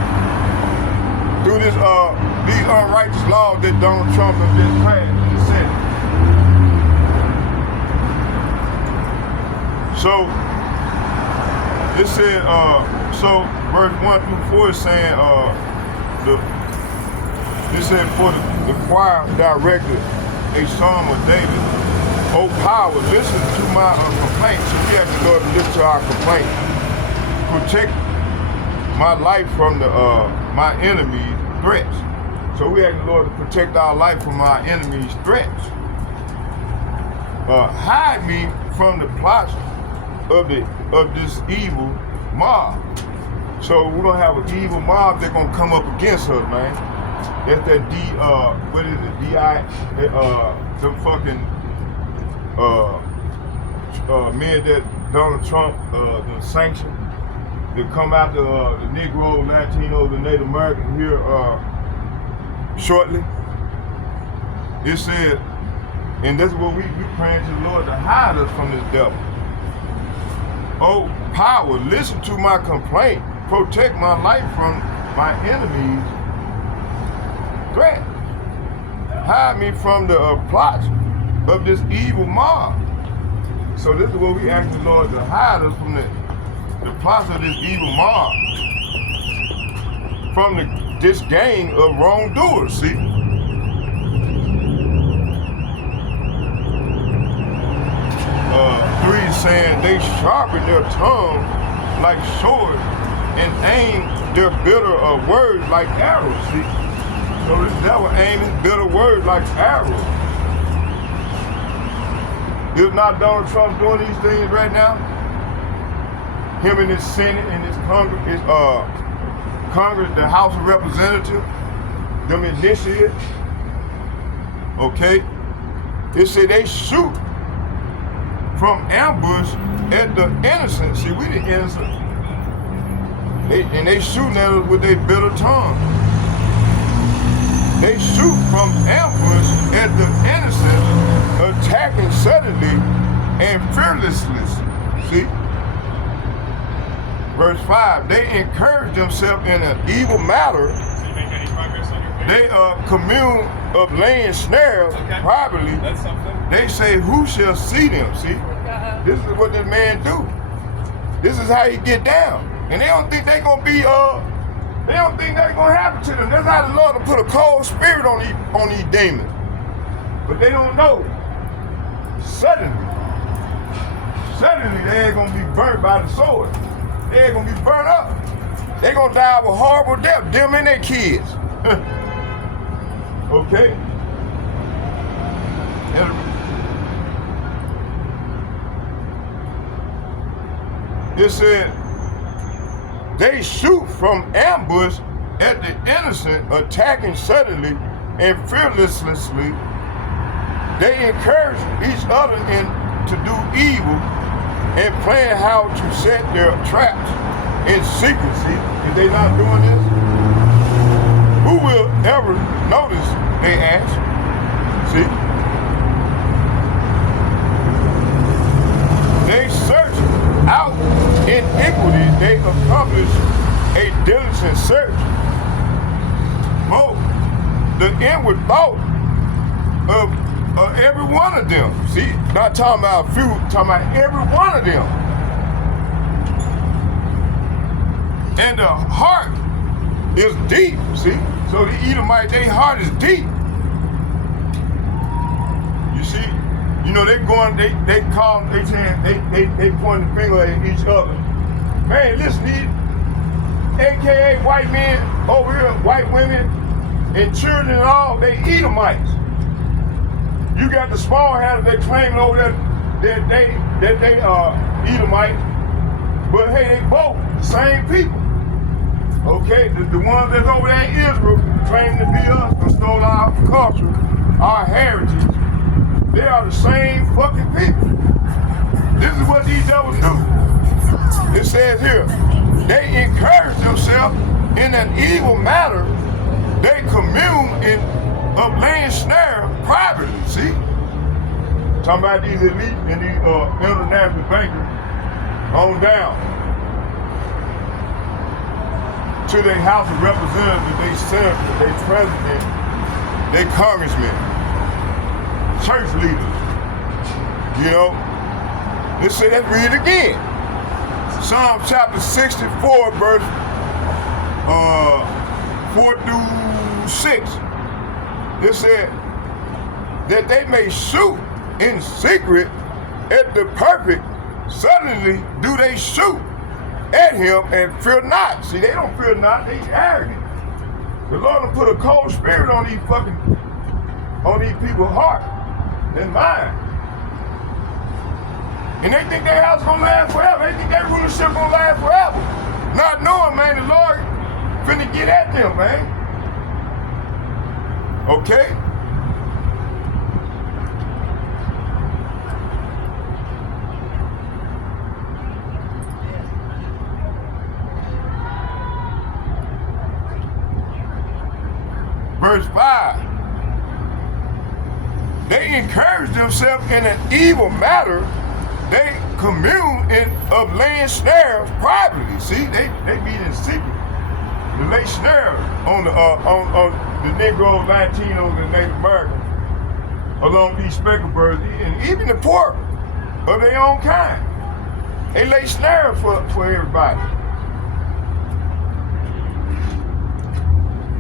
Through this these unrighteous laws that Donald Trump has just passed in the Senate. So it said, so verse 1 through 4 is saying it said for the choir directed a psalm of David. O power, listen to my complaint. So we have to go and listen to our complaint. Protect my life from the my enemies' threats. So we ask the Lord to protect our life from our enemies' threats. Hide me from the plots of this evil mob. So we're gonna have an evil mob that's gonna come up against us, man. That's that what is it? Some fucking men that Donald Trump sanctioned to come after the Negro, Latinos, and Native Americans here shortly. It said, and that's what we praying to the Lord to hide us from this devil. Oh, power, listen to my complaint. Protect my life from my enemies' threat. Hide me from the plots of this evil mob. So this is what we ask the Lord to hide us from the plots of this evil mob, from this gang of wrongdoers. See, 3 is saying they sharpen their tongue like swords and aim their bitter words like arrows. See, so this devil aiming bitter words like arrows. Is not Donald Trump doing these things right now? Him in his Senate and his Congress, the House of Representatives, them initiates. Okay? It said they shoot from ambush at the innocent. See, we the innocent. They shooting at us with their bitter tongue. They shoot from ambush at the innocent, attacking suddenly and fearlessly. See? Verse 5, they encourage themselves in an evil matter. Did you make any progress on your page? They commune of laying snares privately. That's something. They say, who shall see them? See? This is what this man do. This is how he get down. And they don't think they gonna be, they don't think that's gonna happen to them. That's how the Lord will put a cold spirit on these demons. But they don't know. Suddenly, they ain't gonna be burnt by the sword. They ain't gonna be burnt up. They gonna die of a horrible death, them and their kids. Okay? It said, they shoot from ambush at the innocent, attacking suddenly and fearlessly. They encourage each other to do evil and plan how to set their traps in secrecy. If they not doing this, who will ever notice, they ask. See? They search out iniquity, they accomplish a diligent search. Both the inward thought of every one of them. See, not talking about a few, talking about every one of them. And the heart is deep, see? So the Edomite, their heart is deep. You see? You know, they point the finger at each other. Man, listen, these AKA white men over here, white women, and children and all, they Edomites. You got the small hats they claiming over there that they are Edomite, but hey, they both the same people. Okay, the ones that's over there in Israel claiming to be us and stole our culture, our heritage. They are the same fucking people. This is what these devils do. It says here, they encourage themselves in an evil matter. They commune of laying snare privately, see? Talking about these elite and these international bankers on down to their House of Representatives, their senators, their president, their congressmen, church leaders. You know? Let's say, let's read it again. Psalm chapter 64, verse 4 through 6. It said that they may shoot in secret at the perfect. Suddenly do they shoot at him and fear not. See, they don't fear not, they arrogant. The Lord will put a cold spirit on these people's heart and mind. And they think their house gonna last forever. They think their rulership gonna last forever. Not knowing, man, the Lord finna get at them, man. Okay? Verse 5. They encourage themselves in an evil matter. They commune of laying snares privately. See, they meet in secret. They lay snares on the Negroes, Latinos, and Native Americans, along these speckled birds, and even the poor of their own kind. They lay snares for everybody.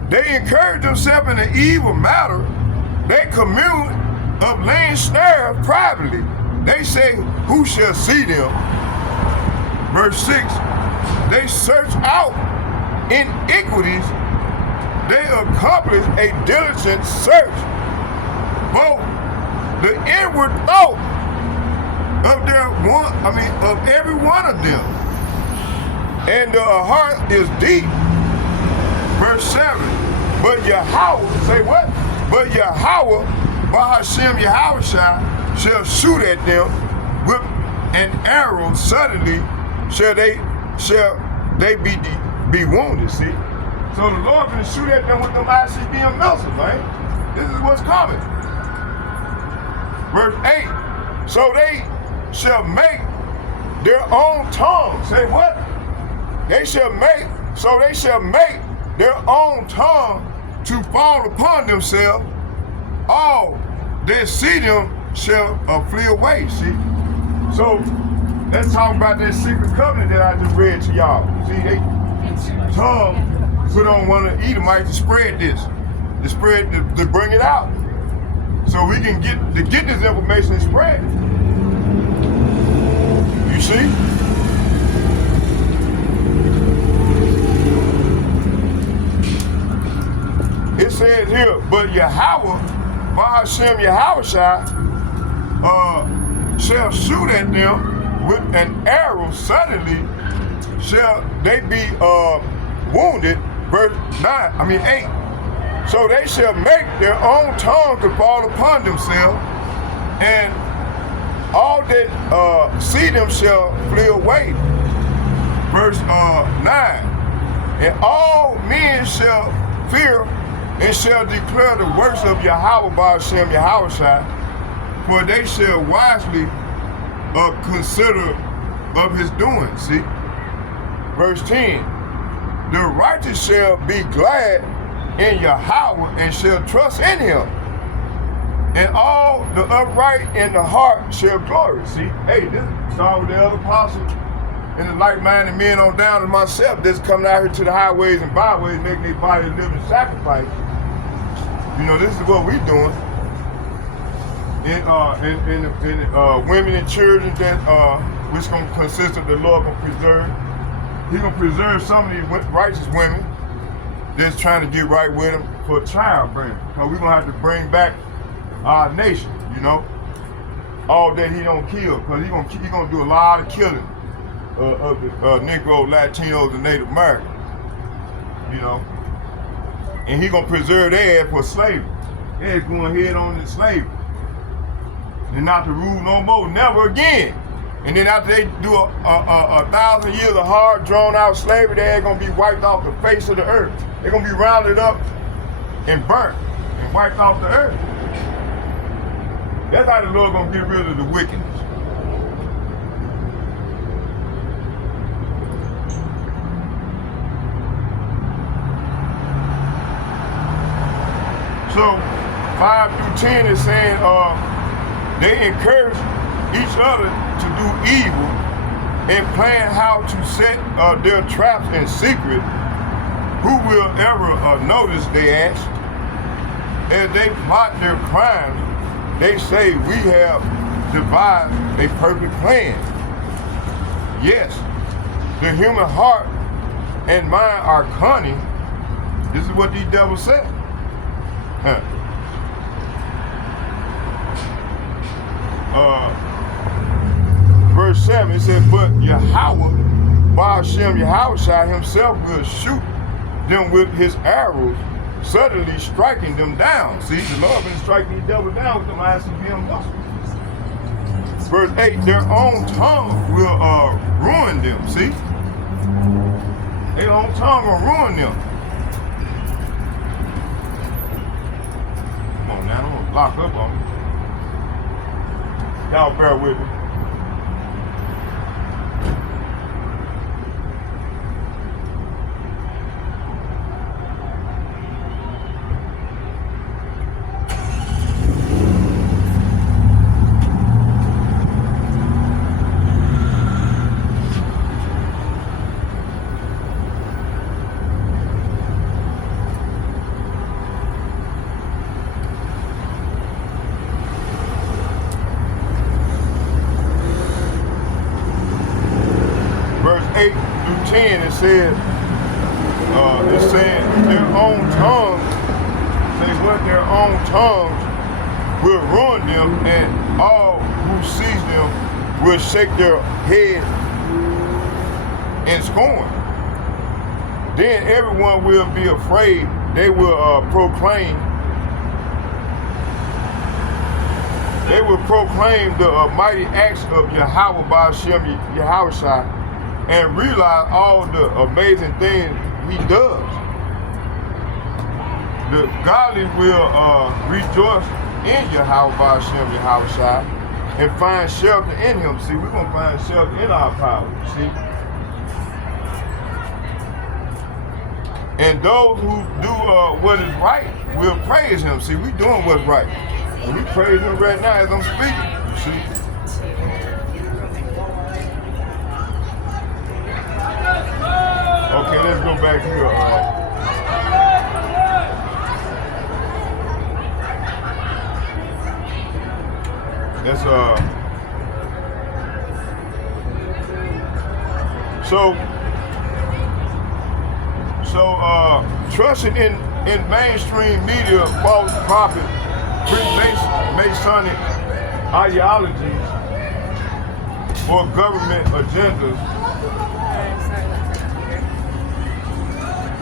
They encourage themselves in an evil matter. They commune of laying snares privately. They say, who shall see them? Verse 6, they search out iniquities. They accomplish a diligent search. Both the inward thought of of every one of them. And the heart is deep. Verse 7, but Yahweh, say what? But Yahweh, Bahashem Yahweh shall shoot at them with an arrow suddenly shall they be wounded. See? So the Lord gonna shoot at them with them ICBM missiles, man. This is what's coming. Verse 8. So they shall make their own tongue. Say what? They shall make their own tongue to fall upon themselves. All that see them shall flee away. See? So let's talk about that secret covenant that I just read to y'all. See, they tongue put on one of the Edomites to spread this, to bring it out, so we can get this information and spread it. You see? It says here, but Yahweh, Ba'ashem Yahushai, shall shoot at them with an arrow. Suddenly shall they be wounded. Verse 8. So they shall make their own tongue to fall upon themselves, and all that see them shall flee away. Verse 9. And all men shall fear and shall declare the works of Yahweh Ba'ashem Yahushai, for they shall wisely consider of his doing. See? Verse 10. The righteous shall be glad in Yahweh and shall trust in him, and all the upright in the heart shall glory. See, hey, this started with the other apostles and the like-minded men on down to myself that's coming out here to the highways and byways, making their body a living sacrifice. You know, this is what we doing. And women and children that which gonna consist of the Lord gonna preserve. He's gonna preserve some of these righteous women that's trying to get right with him for childbearing. Because we're gonna have to bring back our nation, you know. All that he don't kill, because he gonna do a lot of killing of the Negro, Latinos, and Native Americans, you know. And he gonna preserve their ass for slavery. They're going head on to slavery. And not to rule no more, never again. And then after they do a 1,000 years of hard, drawn-out slavery, they're going to be wiped off the face of the earth. They're going to be rounded up and burnt and wiped off the earth. That's how the Lord going to get rid of the wickedness. So 5 through 10 is saying they encourage each other to do evil and plan how to set their traps in secret. Who will ever notice, they ask. As they plot their crimes, they say, we have devised a perfect plan. Yes, the human heart and mind are cunning. This is what these devils said. Verse 7, it said, but Yahweh, Ba'ashem Yahushai himself will shoot them with his arrows, suddenly striking them down. See, the Lord been striking these devils down with them ICBM missiles. Verse 8, their own tongue will ruin them. See? Their own tongue will ruin them. Come on now, I'm gonna lock up on me. Y'all bear with me. Verse 8 through 10, it says, it's saying their own tongues, say what their own tongues will ruin them, and all who sees them will shake their heads in scorn. Then everyone will be afraid. They will proclaim They will proclaim the mighty acts of Yahweh Ba'ashem Yahushua and realize all the amazing things he does. The godly will rejoice in Yahweh Ba'ashem Yahushua and find shelter in him. See, we're going to find shelter in our power, see? And those who do what is right will praise him. See, we doing what's right. And we praise him right now as I'm speaking, you see? Okay, let's go back here. That's trusting in mainstream media, false prophet, Masonic ideologies or government agendas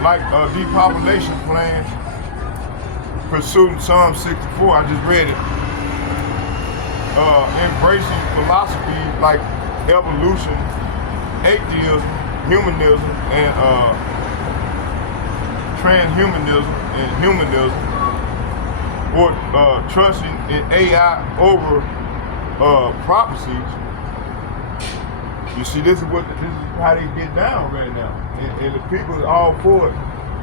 like depopulation plans, pursuing Psalm 64, I just read it, embracing philosophies like evolution, atheism, humanism, and transhumanism and humanism, or trusting in AI over prophecies. You see, this is how they get down right now, and the people are all for it.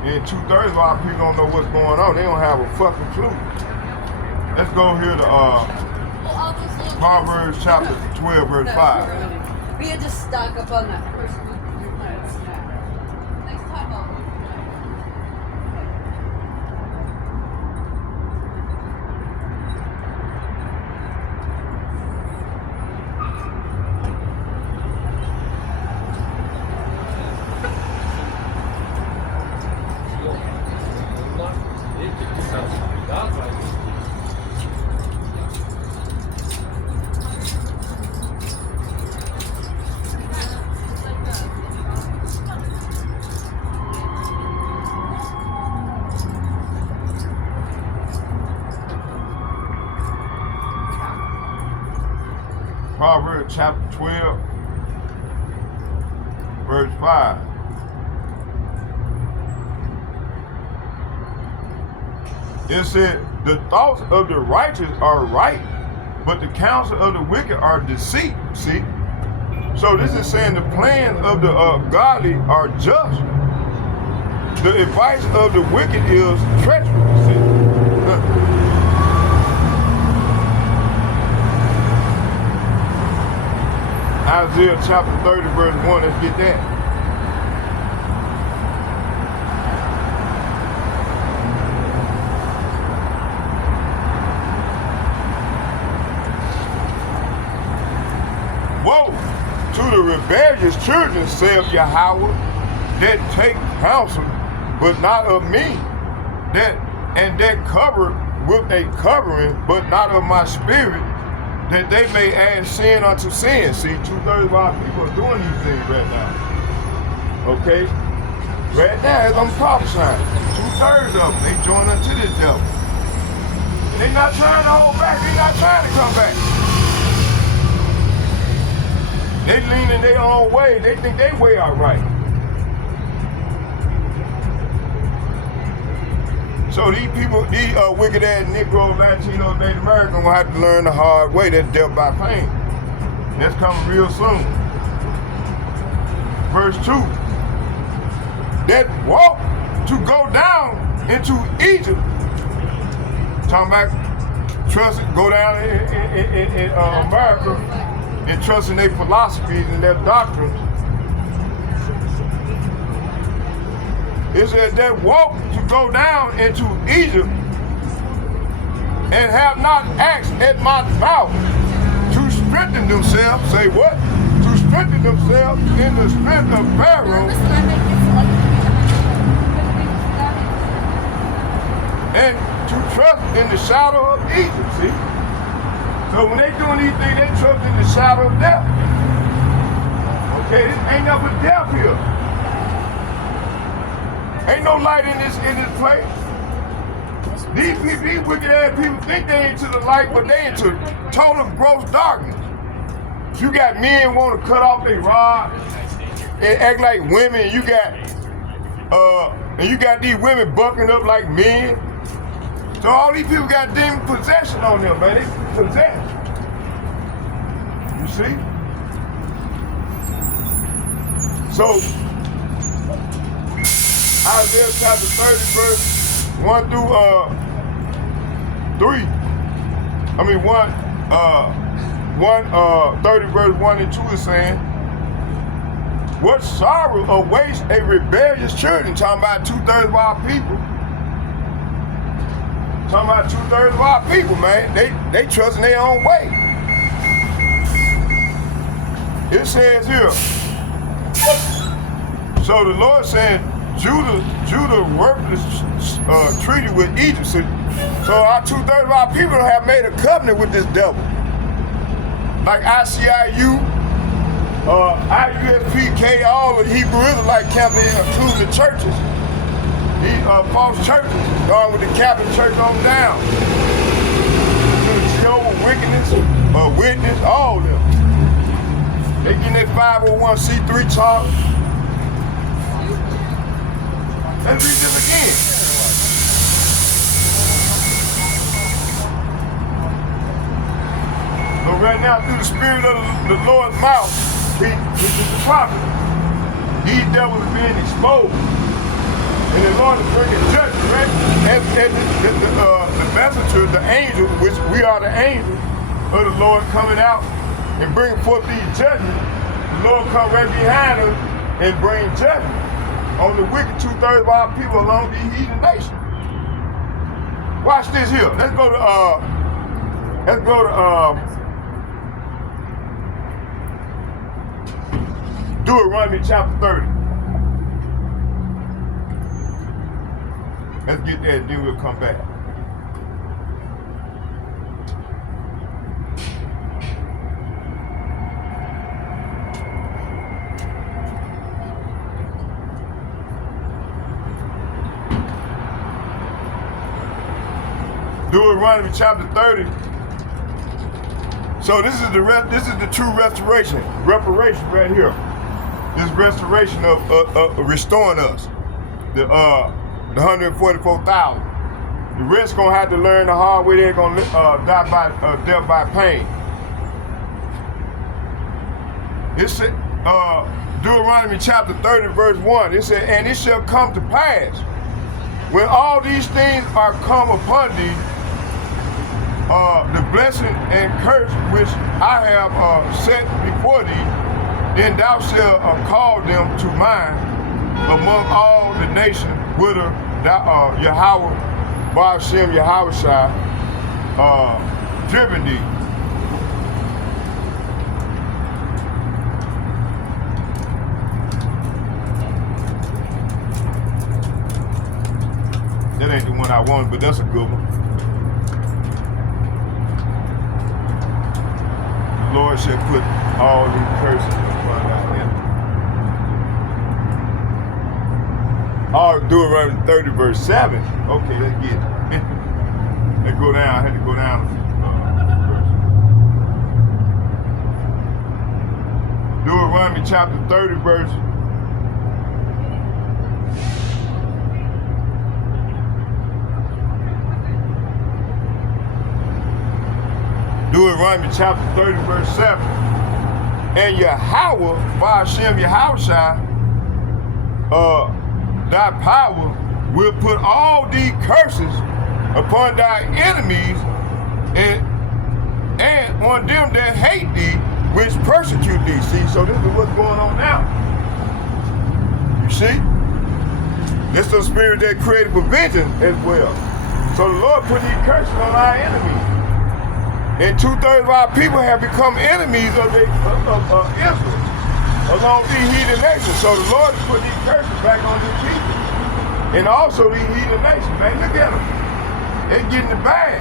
And 2/3 of our people don't know what's going on. They don't have a fucking clue. Let's go here to Proverbs chapter 12, verse 5. We had just stuck up on that first one. Next time I'll. Proverbs chapter 12, verse 5. It said, the thoughts of the righteous are right, but the counsel of the wicked are deceit. See? So this is saying the plans of the godly are just. The advice of the wicked is treacherous. See? Isaiah chapter 30, verse 1, let's get that. Woe to the rebellious children, saith Yahweh, that take counsel, but not of me, that cover with a covering, but not of my spirit, that they may add sin unto sin. See, 2/3 of our people are doing these things right now. Okay? Right now, as I'm prophesying, 2/3 of them, they join unto this devil. They're not trying to hold back. They're not trying to come back. They lean in their own way. They think their way are right. So these people, these wicked ass Negroes, Latinos, Native Americans will have to learn the hard way. That's death by pain. That's coming real soon. Verse 2. That walk to go down into Egypt. Talking about trust, go down in America and trust in their philosophies and their doctrines. It said that walk to go down into Egypt and have not asked at my mouth to strengthen themselves. Say what? To strengthen themselves in the strength of Pharaoh and to trust in the shadow of Egypt. See? So when they doing these things, they trust in the shadow of death. Okay, this ain't nothing but death here. Ain't no light in this place. These wicked ass people think they into the light, but they into total gross darkness. You got men want to cut off their rod and act like women. You got these women bucking up like men. So all these people got demon possession on them, man. They possessed. You see? So Isaiah chapter 30, verse 1 through 3. 30 verse 1 and 2 is saying, what sorrow awaits a rebellious children? Talking about 2/3 of our people. Talking about 2/3 of our people, man. They trust in their own way. It says here, so the Lord said, Judah worthless treaty with Egypt. So our 2/3 of our people have made a covenant with this devil. Like ICIU, IUSPK, all the Hebrew Israelite camps, including the churches, these false churches, starting with the Catholic Church on down. To the Jehovah's Witness, all of them. They getting their 501c3 charge. Let's read this again. So right now, through the spirit of the Lord's mouth, which is the prophet, these devils are being exposed. And the Lord is bringing judgment, right? And the messenger, the angel, which we are the angels of the Lord coming out and bringing forth these judgments, the Lord come right behind us and bring judgment on the wicked 2/3 of our people along these heathen nations. Watch this here. Let's go to Deuteronomy chapter 30. Let's get that, then we'll come back. Deuteronomy chapter 30. So this is the true reparation right here. This restoration of restoring us, the 144,000. The rest gonna have to learn the hard way. They're gonna die by death by pain. It said Deuteronomy chapter 30 verse 1. It said, and it shall come to pass when all these things are come upon thee, the blessing and curse which I have set before thee, then thou shalt call them to mind among all the nations whither thou Yahweh, Ba'ashem Yahushua, driven thee. That ain't the one I wanted, but that's a good one. The Lord shall put all these curses upon thy enemies. Oh, Deuteronomy 30 verse 7. Okay, let's get it. Let's go down. I had to go down. Deuteronomy chapter 30 verse. Deuteronomy chapter 30 verse 7. And Yahweh, Ba'ashem Yahushua, thy power will put all these curses upon thy enemies and on them that hate thee, which persecute thee. See, so this is what's going on now. You see? This is the spirit that created provision as well. So the Lord put these curses on our enemies. And 2/3 of our people have become enemies of Israel along these heathen nations. So the Lord has put these curses back on these people. And also these heathen nations, man, look at them. They're getting it bad.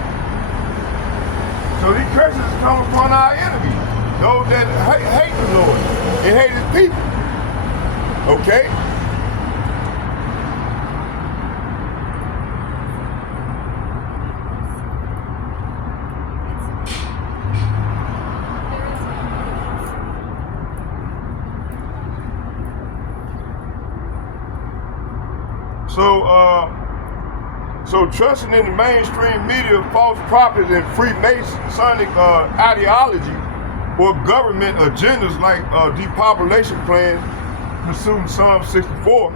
So these curses come upon our enemies, those that hate the Lord and hate his people. Okay? So trusting in the mainstream media, false prophets, and Freemasonic ideology or government agendas like depopulation plans, pursuing Psalm 64,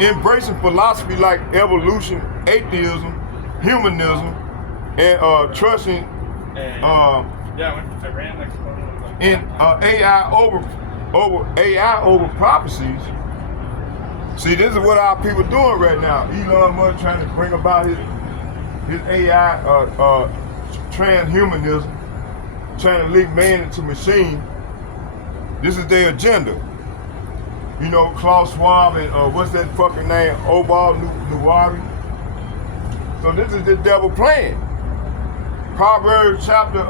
embracing philosophy like evolution, atheism, humanism, and trusting in AI over prophecies. See, this is what our people doing right now. Elon Musk trying to bring about his AI transhumanism, trying to link man into machine. This is their agenda. You know, Klaus Schwab and what's that fucking name? Obal Nuwari. So this is the devil plan. Proverbs chapter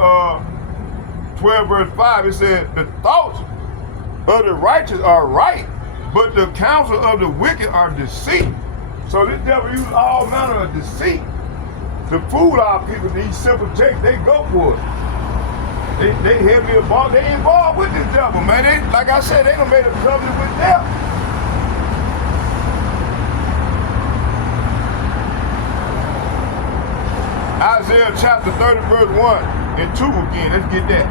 12 verse 5, it says, the thoughts of the righteous are right, but the counsel of the wicked are deceit. So this devil uses all manner of deceit to fool our people. These simple texts, they go for it. They heavily involved. They involved with this devil, man. They, like I said, they done made a covenant with them. Isaiah chapter 30 verse 1 and 2 again. Let's get that.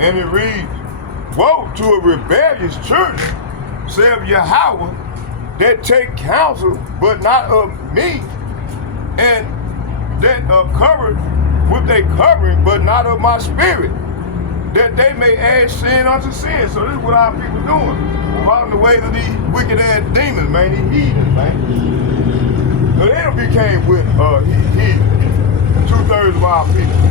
And it reads, woe to a rebellious children, saith Yahweh, that take counsel, but not of me, and that are covered with a covering, but not of my spirit, that they may add sin unto sin. So this is what our people doing, following the ways of these wicked ass demons, man, these heathens, man. So they done became with heathens, 2/3 of our people.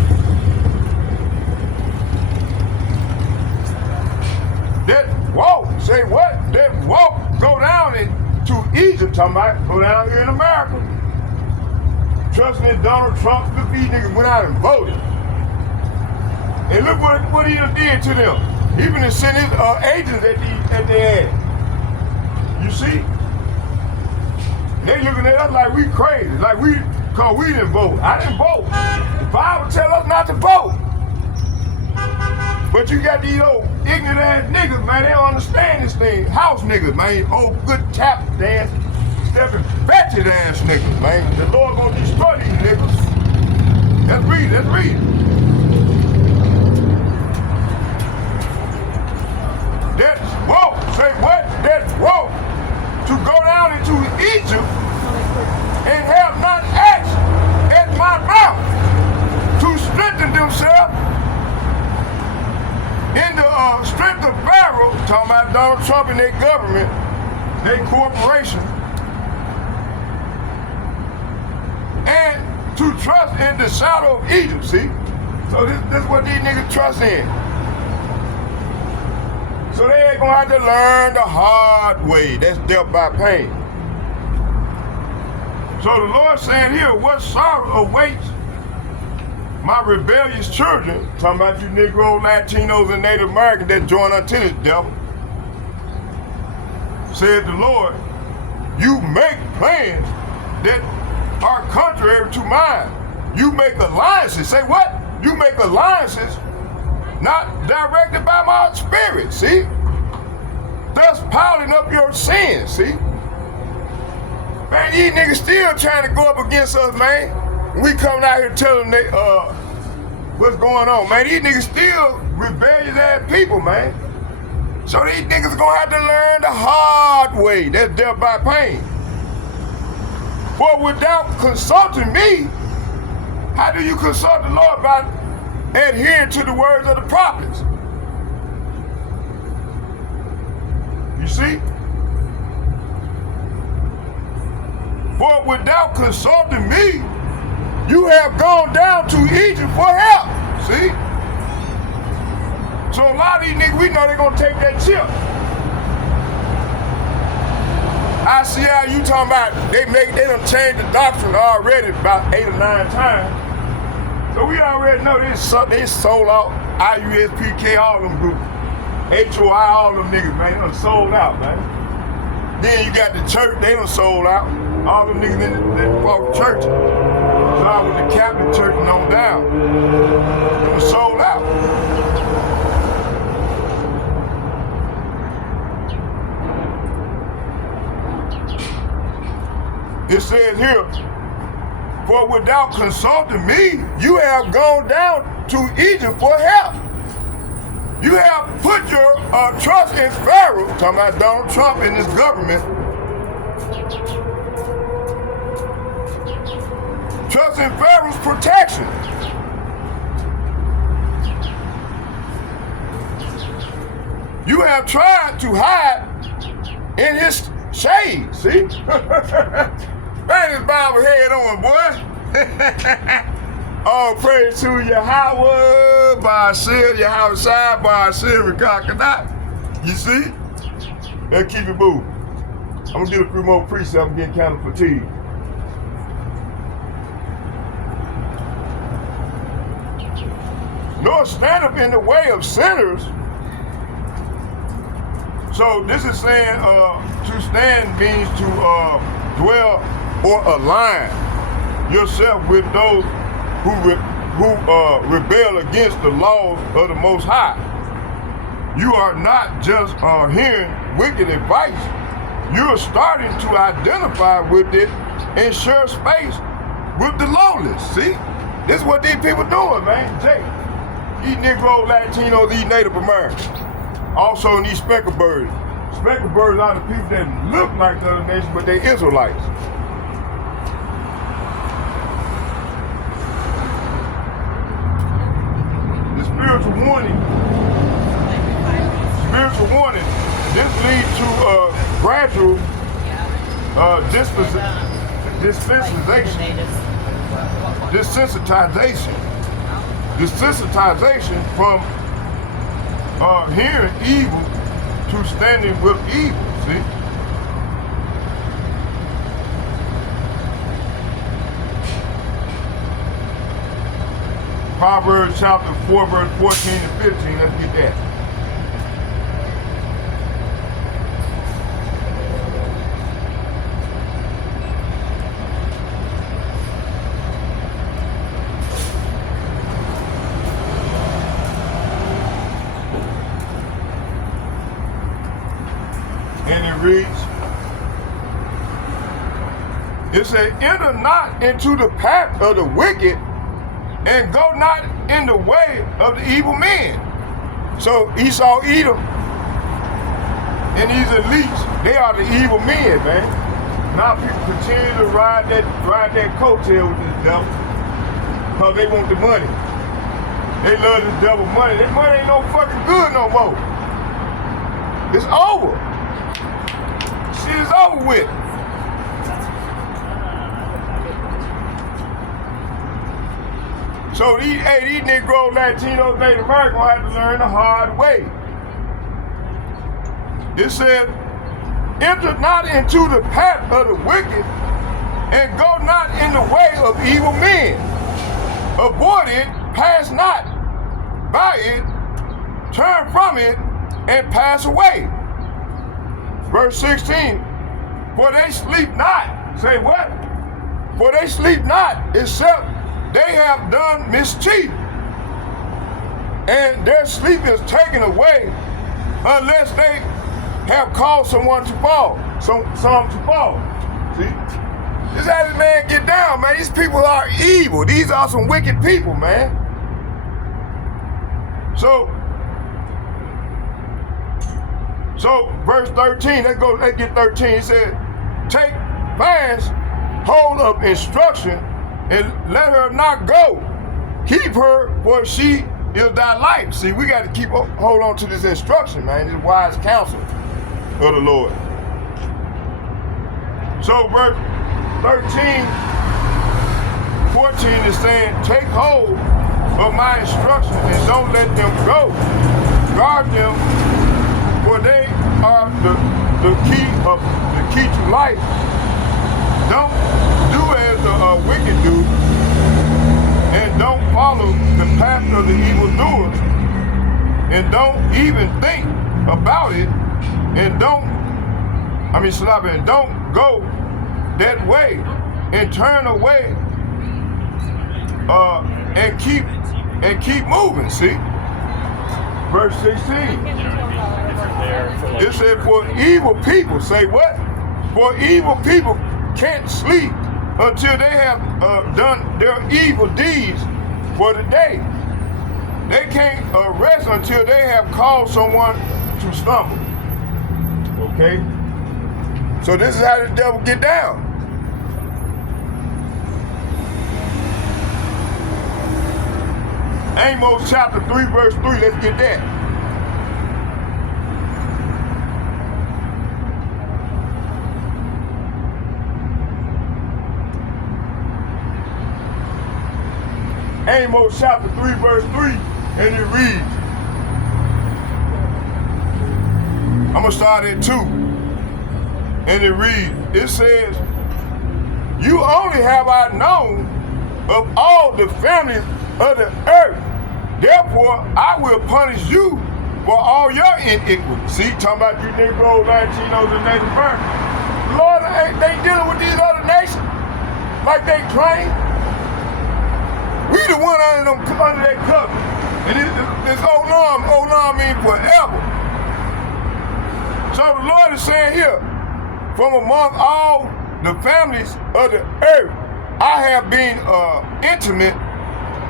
That walk, say what? That walk go down into Egypt, talking about go down here in America. Trusting in Donald Trump, look, these niggas went out and voted. And look what he done did to them. He even sent his agents at their ass. You see? They looking at us like we crazy, like cause we didn't vote. I didn't vote. The Bible tell us not to vote. But you got these old ignorant ass niggas, man, they don't understand this thing. House niggas, man, old good tap dance, stepping fetched ass niggas, man. The Lord gonna destroy these niggas. Let's read, let's read. That's woe, say what? That's woe. To go down into Egypt and have not asked at my mouth to strengthen themselves in the strength of Pharaoh, talking about Donald Trump and their government, their corporation, and to trust in the shadow of Egypt, see? So this is what these niggas trust in. So they ain't gonna have to learn the hard way. That's death by pain. So the Lord saying here, what sorrow awaits my rebellious children, talking about you Negro, Latinos, and Native Americans that join unto this devil, said the Lord, you make plans that are contrary to mine. You make alliances. Say what? You make alliances not directed by my spirit, see? Thus piling up your sins, see? Man, these niggas still trying to go up against us, man. We coming out here telling they what's going on, man. These niggas still rebellious ass people, man. So these niggas gonna have to learn the hard way. That's death by pain. For without consulting me, how do you consult the Lord? By adhering to the words of the prophets. You see? For without consulting me, you have gone down to Egypt for help. See? So a lot of these niggas, we know they're gonna take that chip. I see how you talking about they done changed the doctrine already about 8 or 9 times. So we already know they sold out IUSPK, all them groups. HOI, all them niggas, man, they done sold out, man. Then you got the church, they done sold out. All them niggas in the church. started with the Catholic Church and on down. It was sold out. It says here, for without consulting me, you have gone down to Egypt for help. You have put your trust in Pharaoh, talking about Donald Trump and his government. Trust in Pharaoh's protection. You have tried to hide in his shade, see? Bang his Bible head on, boy. Oh, praise to Yahweh, Ba'asir, Yahweh Shai, Ba'asir, Rekakanat. You see? Let's keep it moving. I'm gonna get a few more precepts. I'm getting kind of fatigued. Nor stand up in the way of sinners. So this is saying to stand means to dwell or align yourself with those who rebel against the laws of the Most High. You are not just hearing wicked advice. You are starting to identify with it and share space with the lawless. See, this is what these people doing, man. Jay, these Negro, Latinos, these Native Americans, also these speckled birds. Speckled birds are the people that look like the other nations, but they Israelites. Spiritual warning, this leads to gradual desensitization from hearing evil to standing with evil, see? Proverbs chapter 4, verse 14 and 15, let's get that. And it reads, it says, enter not into the path of the wicked, and go not in the way of the evil men. So Esau, Edom, and these elites, they are the evil men, man. Now people continue to ride that coattail with this devil because they want the money. They love this devil money. That money ain't no fucking good no more. It's over. Shit is over with. So these Negro, Latinos, Native Americans gonna have to learn the hard way. It said, enter not into the path of the wicked, and go not in the way of evil men. Avoid it, pass not by it, turn from it, and pass away. Verse 16, for they sleep not. Say what? For they sleep not, except they have done mischief, and their sleep is taken away unless they have caused someone to fall, some to fall. See? This is how this man get down, man. These people are evil. These are some wicked people, man. So verse 13, let's get 13. It said, take fast hold of instruction, and let her not go. Keep her, for she is thy life. See, we got to hold on to this instruction, man, this wise counsel of the Lord. So verse 13, 14 is saying, take hold of my instruction and don't let them go. Guard them, for they are the key to life. Don't do as the wicked do, and don't follow the path of the evildoers, and don't even think about it, and don't go that way, and turn away and keep moving. See, verse 16. It said, "For evil people," say what? "For evil people can't sleep until they have done their evil deeds for the day. They can't rest until they have caused someone to stumble." Okay? So this is how the devil get down. Amos chapter 3, verse 3, let's get that. Amos chapter 3, verse 3, and it reads, I'm going to start at 2, and it reads, it says, "You only have I known of all the families of the earth. Therefore, I will punish you for all your iniquity." See, talking about you Negroes, Latinos, and Native Americans. Lord, they dealing with these other nations like they claim. We the one under their cover. And this Olam means forever. So the Lord is saying here, from among all the families of the earth, I have been intimate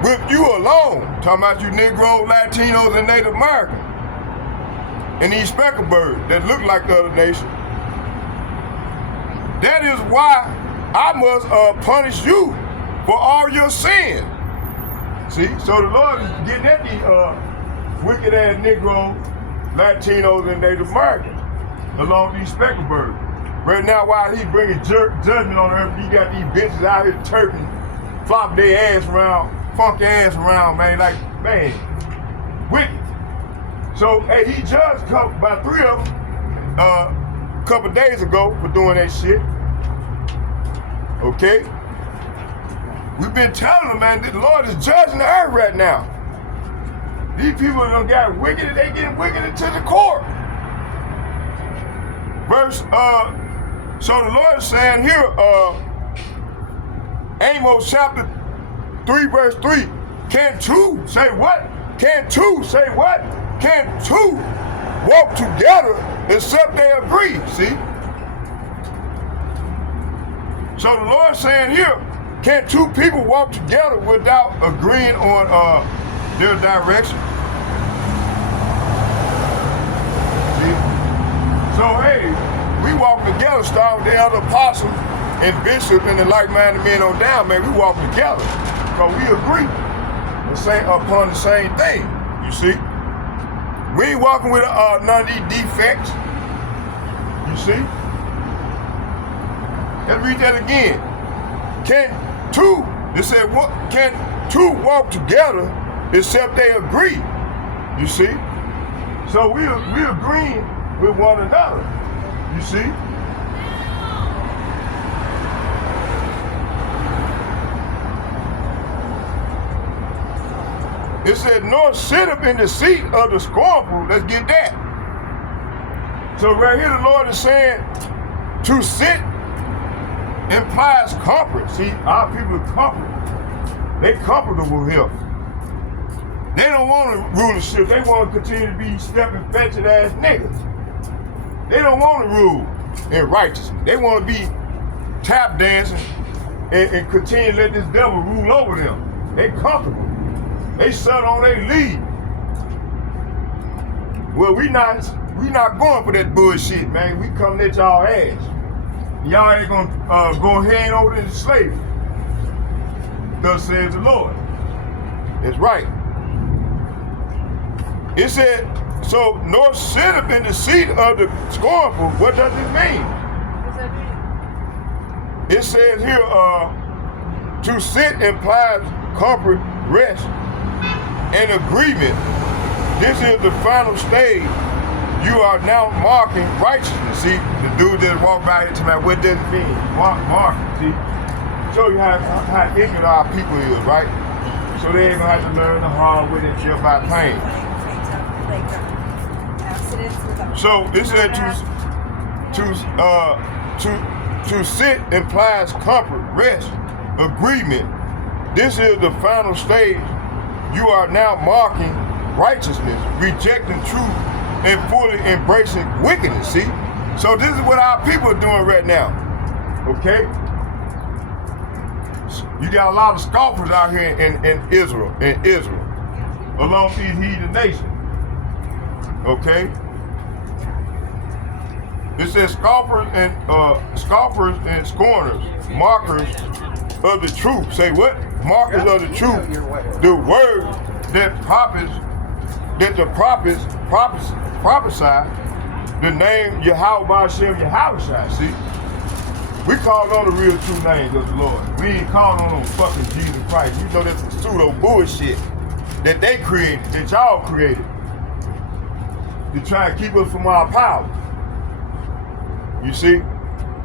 with you alone. Talking about you Negroes, Latinos, and Native Americans. And these speckled birds that look like the other nation. That is why I must punish you for all your sins. See, so the Lord is getting at these wicked ass Negroes, Latinos, and Native Americans along these speckled birds. Right now, while he's bringing judgment on earth, he got these bitches out here turking, flopping their ass around, funky ass around, man, like, man, wicked. So, hey, he judged about 3 of them a couple days ago for doing that shit. Okay? We've been telling them, man, that the Lord is judging the earth right now. These people done got wicked, they getting wicked to the core. So the Lord is saying here, Amos chapter 3, verse 3, can two say what? Can two say what? Can two walk together except they agree? See? So the Lord is saying here, can two people walk together without agreeing on their direction? See? So hey, we walk together, starting with the other apostles and bishops and the like-minded men on down, man. We walk together because we agree upon the same thing. You see? We ain't walking with none of these defects. You see? Let's read that again. Can two walk together except they agree? You see? So we agreeing with one another. You see? It said, nor sit up in the seat of the scornful. Let's get that. So right here the Lord is saying to sit implies comfort. See, our people are comfortable. They comfortable here. They don't want a rulership. They want to continue to be stepping, fetching ass niggas. They don't want to rule in righteousness. They want to be tap dancing and continue to let this devil rule over them. They comfortable. They set on their lead. Well, we not going for that bullshit, man. We coming at y'all ass. Y'all ain't gonna go hand over into slavery. Thus says the Lord. It's right. It said, so nor sit up in the seat of the scornful. What does it mean? What does that mean? It says here, to sit implies comfort, rest, and agreement. This is the final stage. You are now marking righteousness. See, the dude that walked by here tonight, what does it mean? Marking, see? Show you how ignorant our people is, right? So they ain't gonna have to learn the hard way and feel by pain. So it said to sit implies comfort, rest, agreement. This is the final stage. You are now marking righteousness, rejecting truth, and fully embracing wickedness, see? So this is what our people are doing right now, okay? You got a lot of scoffers out here in Israel, along these heathen nations, okay? It says scoffers and scorners, markers of the truth. Say what? Markers of the truth. The word that the prophets prophesy, the name Yahweh Ba'Shem Yahushua. See, we call on the real true names of the Lord. We ain't calling on fucking Jesus Christ. You know that's pseudo bullshit that they created, that y'all created, to try and keep us from our power. You see,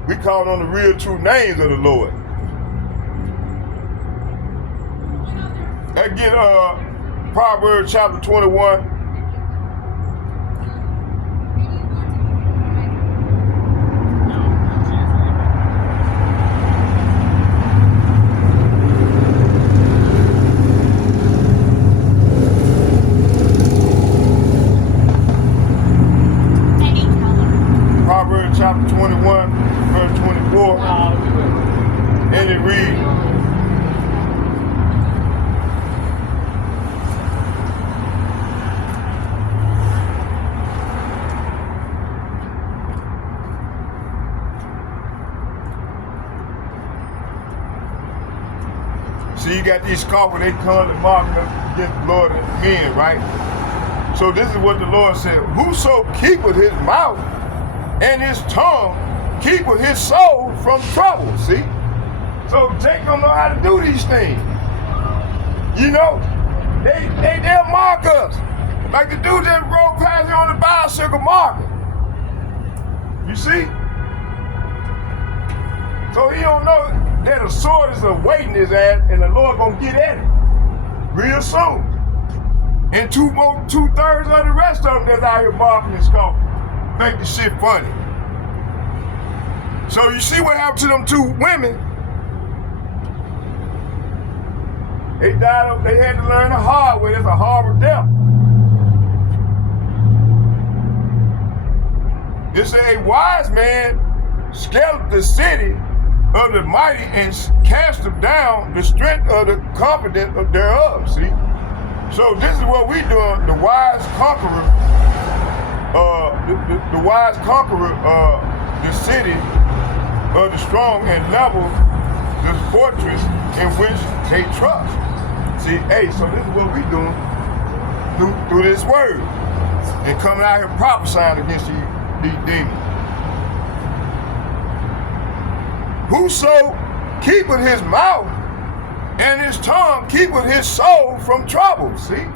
we call on the real true names of the Lord. Again, Proverbs chapter 21. Proverbs chapter 21, verse 24. And it reads, see, you got these scoffers, they come and mock us against the Lord and men, right? So this is what the Lord said, whoso keepeth his mouth and his tongue keepeth his soul from trouble, see? So Jake don't know how to do these things. You know, they'll mark us. Like the dude that rode past here on the bicycle marking. You see? So he don't know that a sword is awaiting his ass and the Lord gonna get at it real soon. And two-thirds of the rest of them that's out here marking and scoffing. Make the shit funny. So you see what happened to them two women? They died, they had to learn the hard way. It's a horrible death. It said a wise man scaled the city of the mighty and cast them down the strength of the confidence thereof, see? So this is what we doing, the wise conqueror, the wise conqueror, the city of the strong and level the fortress in which they trust. See, hey, so this is what we doing through this word and coming out here prophesying against these demons. Whoso keepeth his mouth and his tongue keepeth his soul from trouble, see?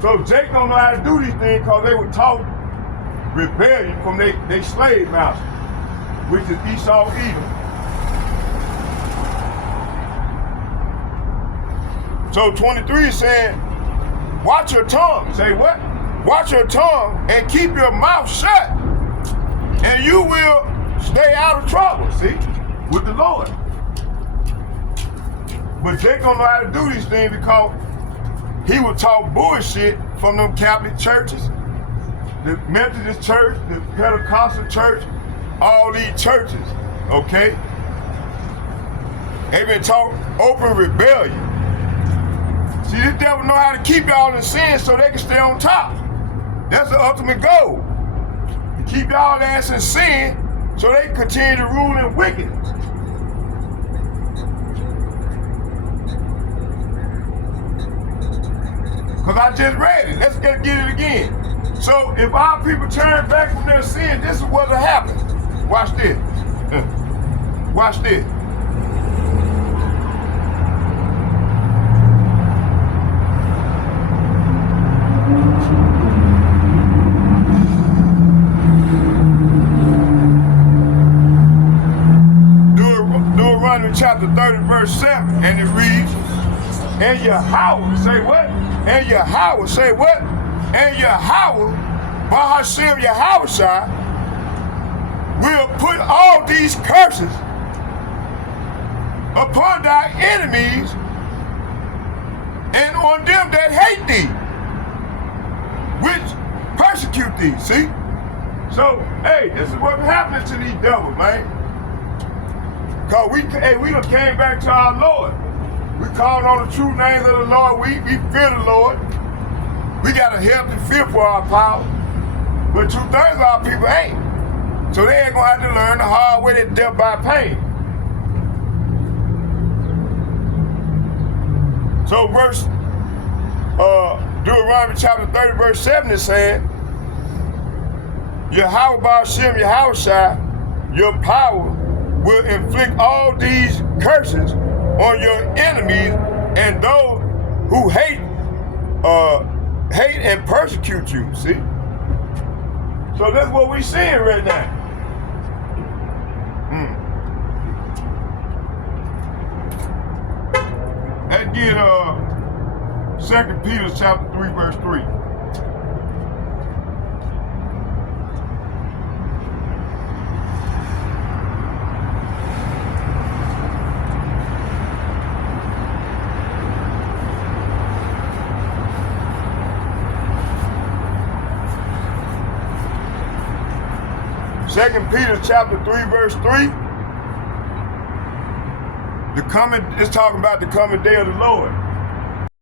So Jake don't know how to do these things because they were taught rebellion from their slave master, which is Esau Edom. So 23 is saying, watch your tongue. Say what? Watch your tongue and keep your mouth shut, and you will stay out of trouble, see, with the Lord. But Jake don't know how to do these things because he was taught bullshit from them Catholic churches, the Methodist church, the Pentecostal church, all these churches, okay? They've been taught open rebellion. See, this devil know how to keep y'all in sin so they can stay on top. That's the ultimate goal. To keep y'all ass in sin so they can continue to rule in wickedness. Because I just read it. Let's get it again. So if our people turn back from their sin, this is what will happen. Watch this. Watch this. Deuteronomy chapter 30, verse 7, and it reads, and Yahweh, say what? And Yahweh, say what? And Yahweh, Ba'Hashem Yahushua, will put all these curses upon thy enemies and on them that hate thee, which persecute thee. See? So, hey, this is what's happening to these devils, man. Cause we done came back to our Lord. We called on the true names of the Lord. We fear the Lord. We got a healthy fear for our power. But 2/3 of our people ain't. So they ain't gonna have to learn the hard way that death by pain. So Deuteronomy chapter 30, verse 7 is saying, Yahweh Ba'ashem Yahushua, your power will inflict all these curses on your enemies and those who hate and persecute you. See? So that's what we're seeing right now. Let's get 2 Peter chapter 3, verse 3. Second Peter chapter 3, verse 3. It's talking about the coming day of the Lord.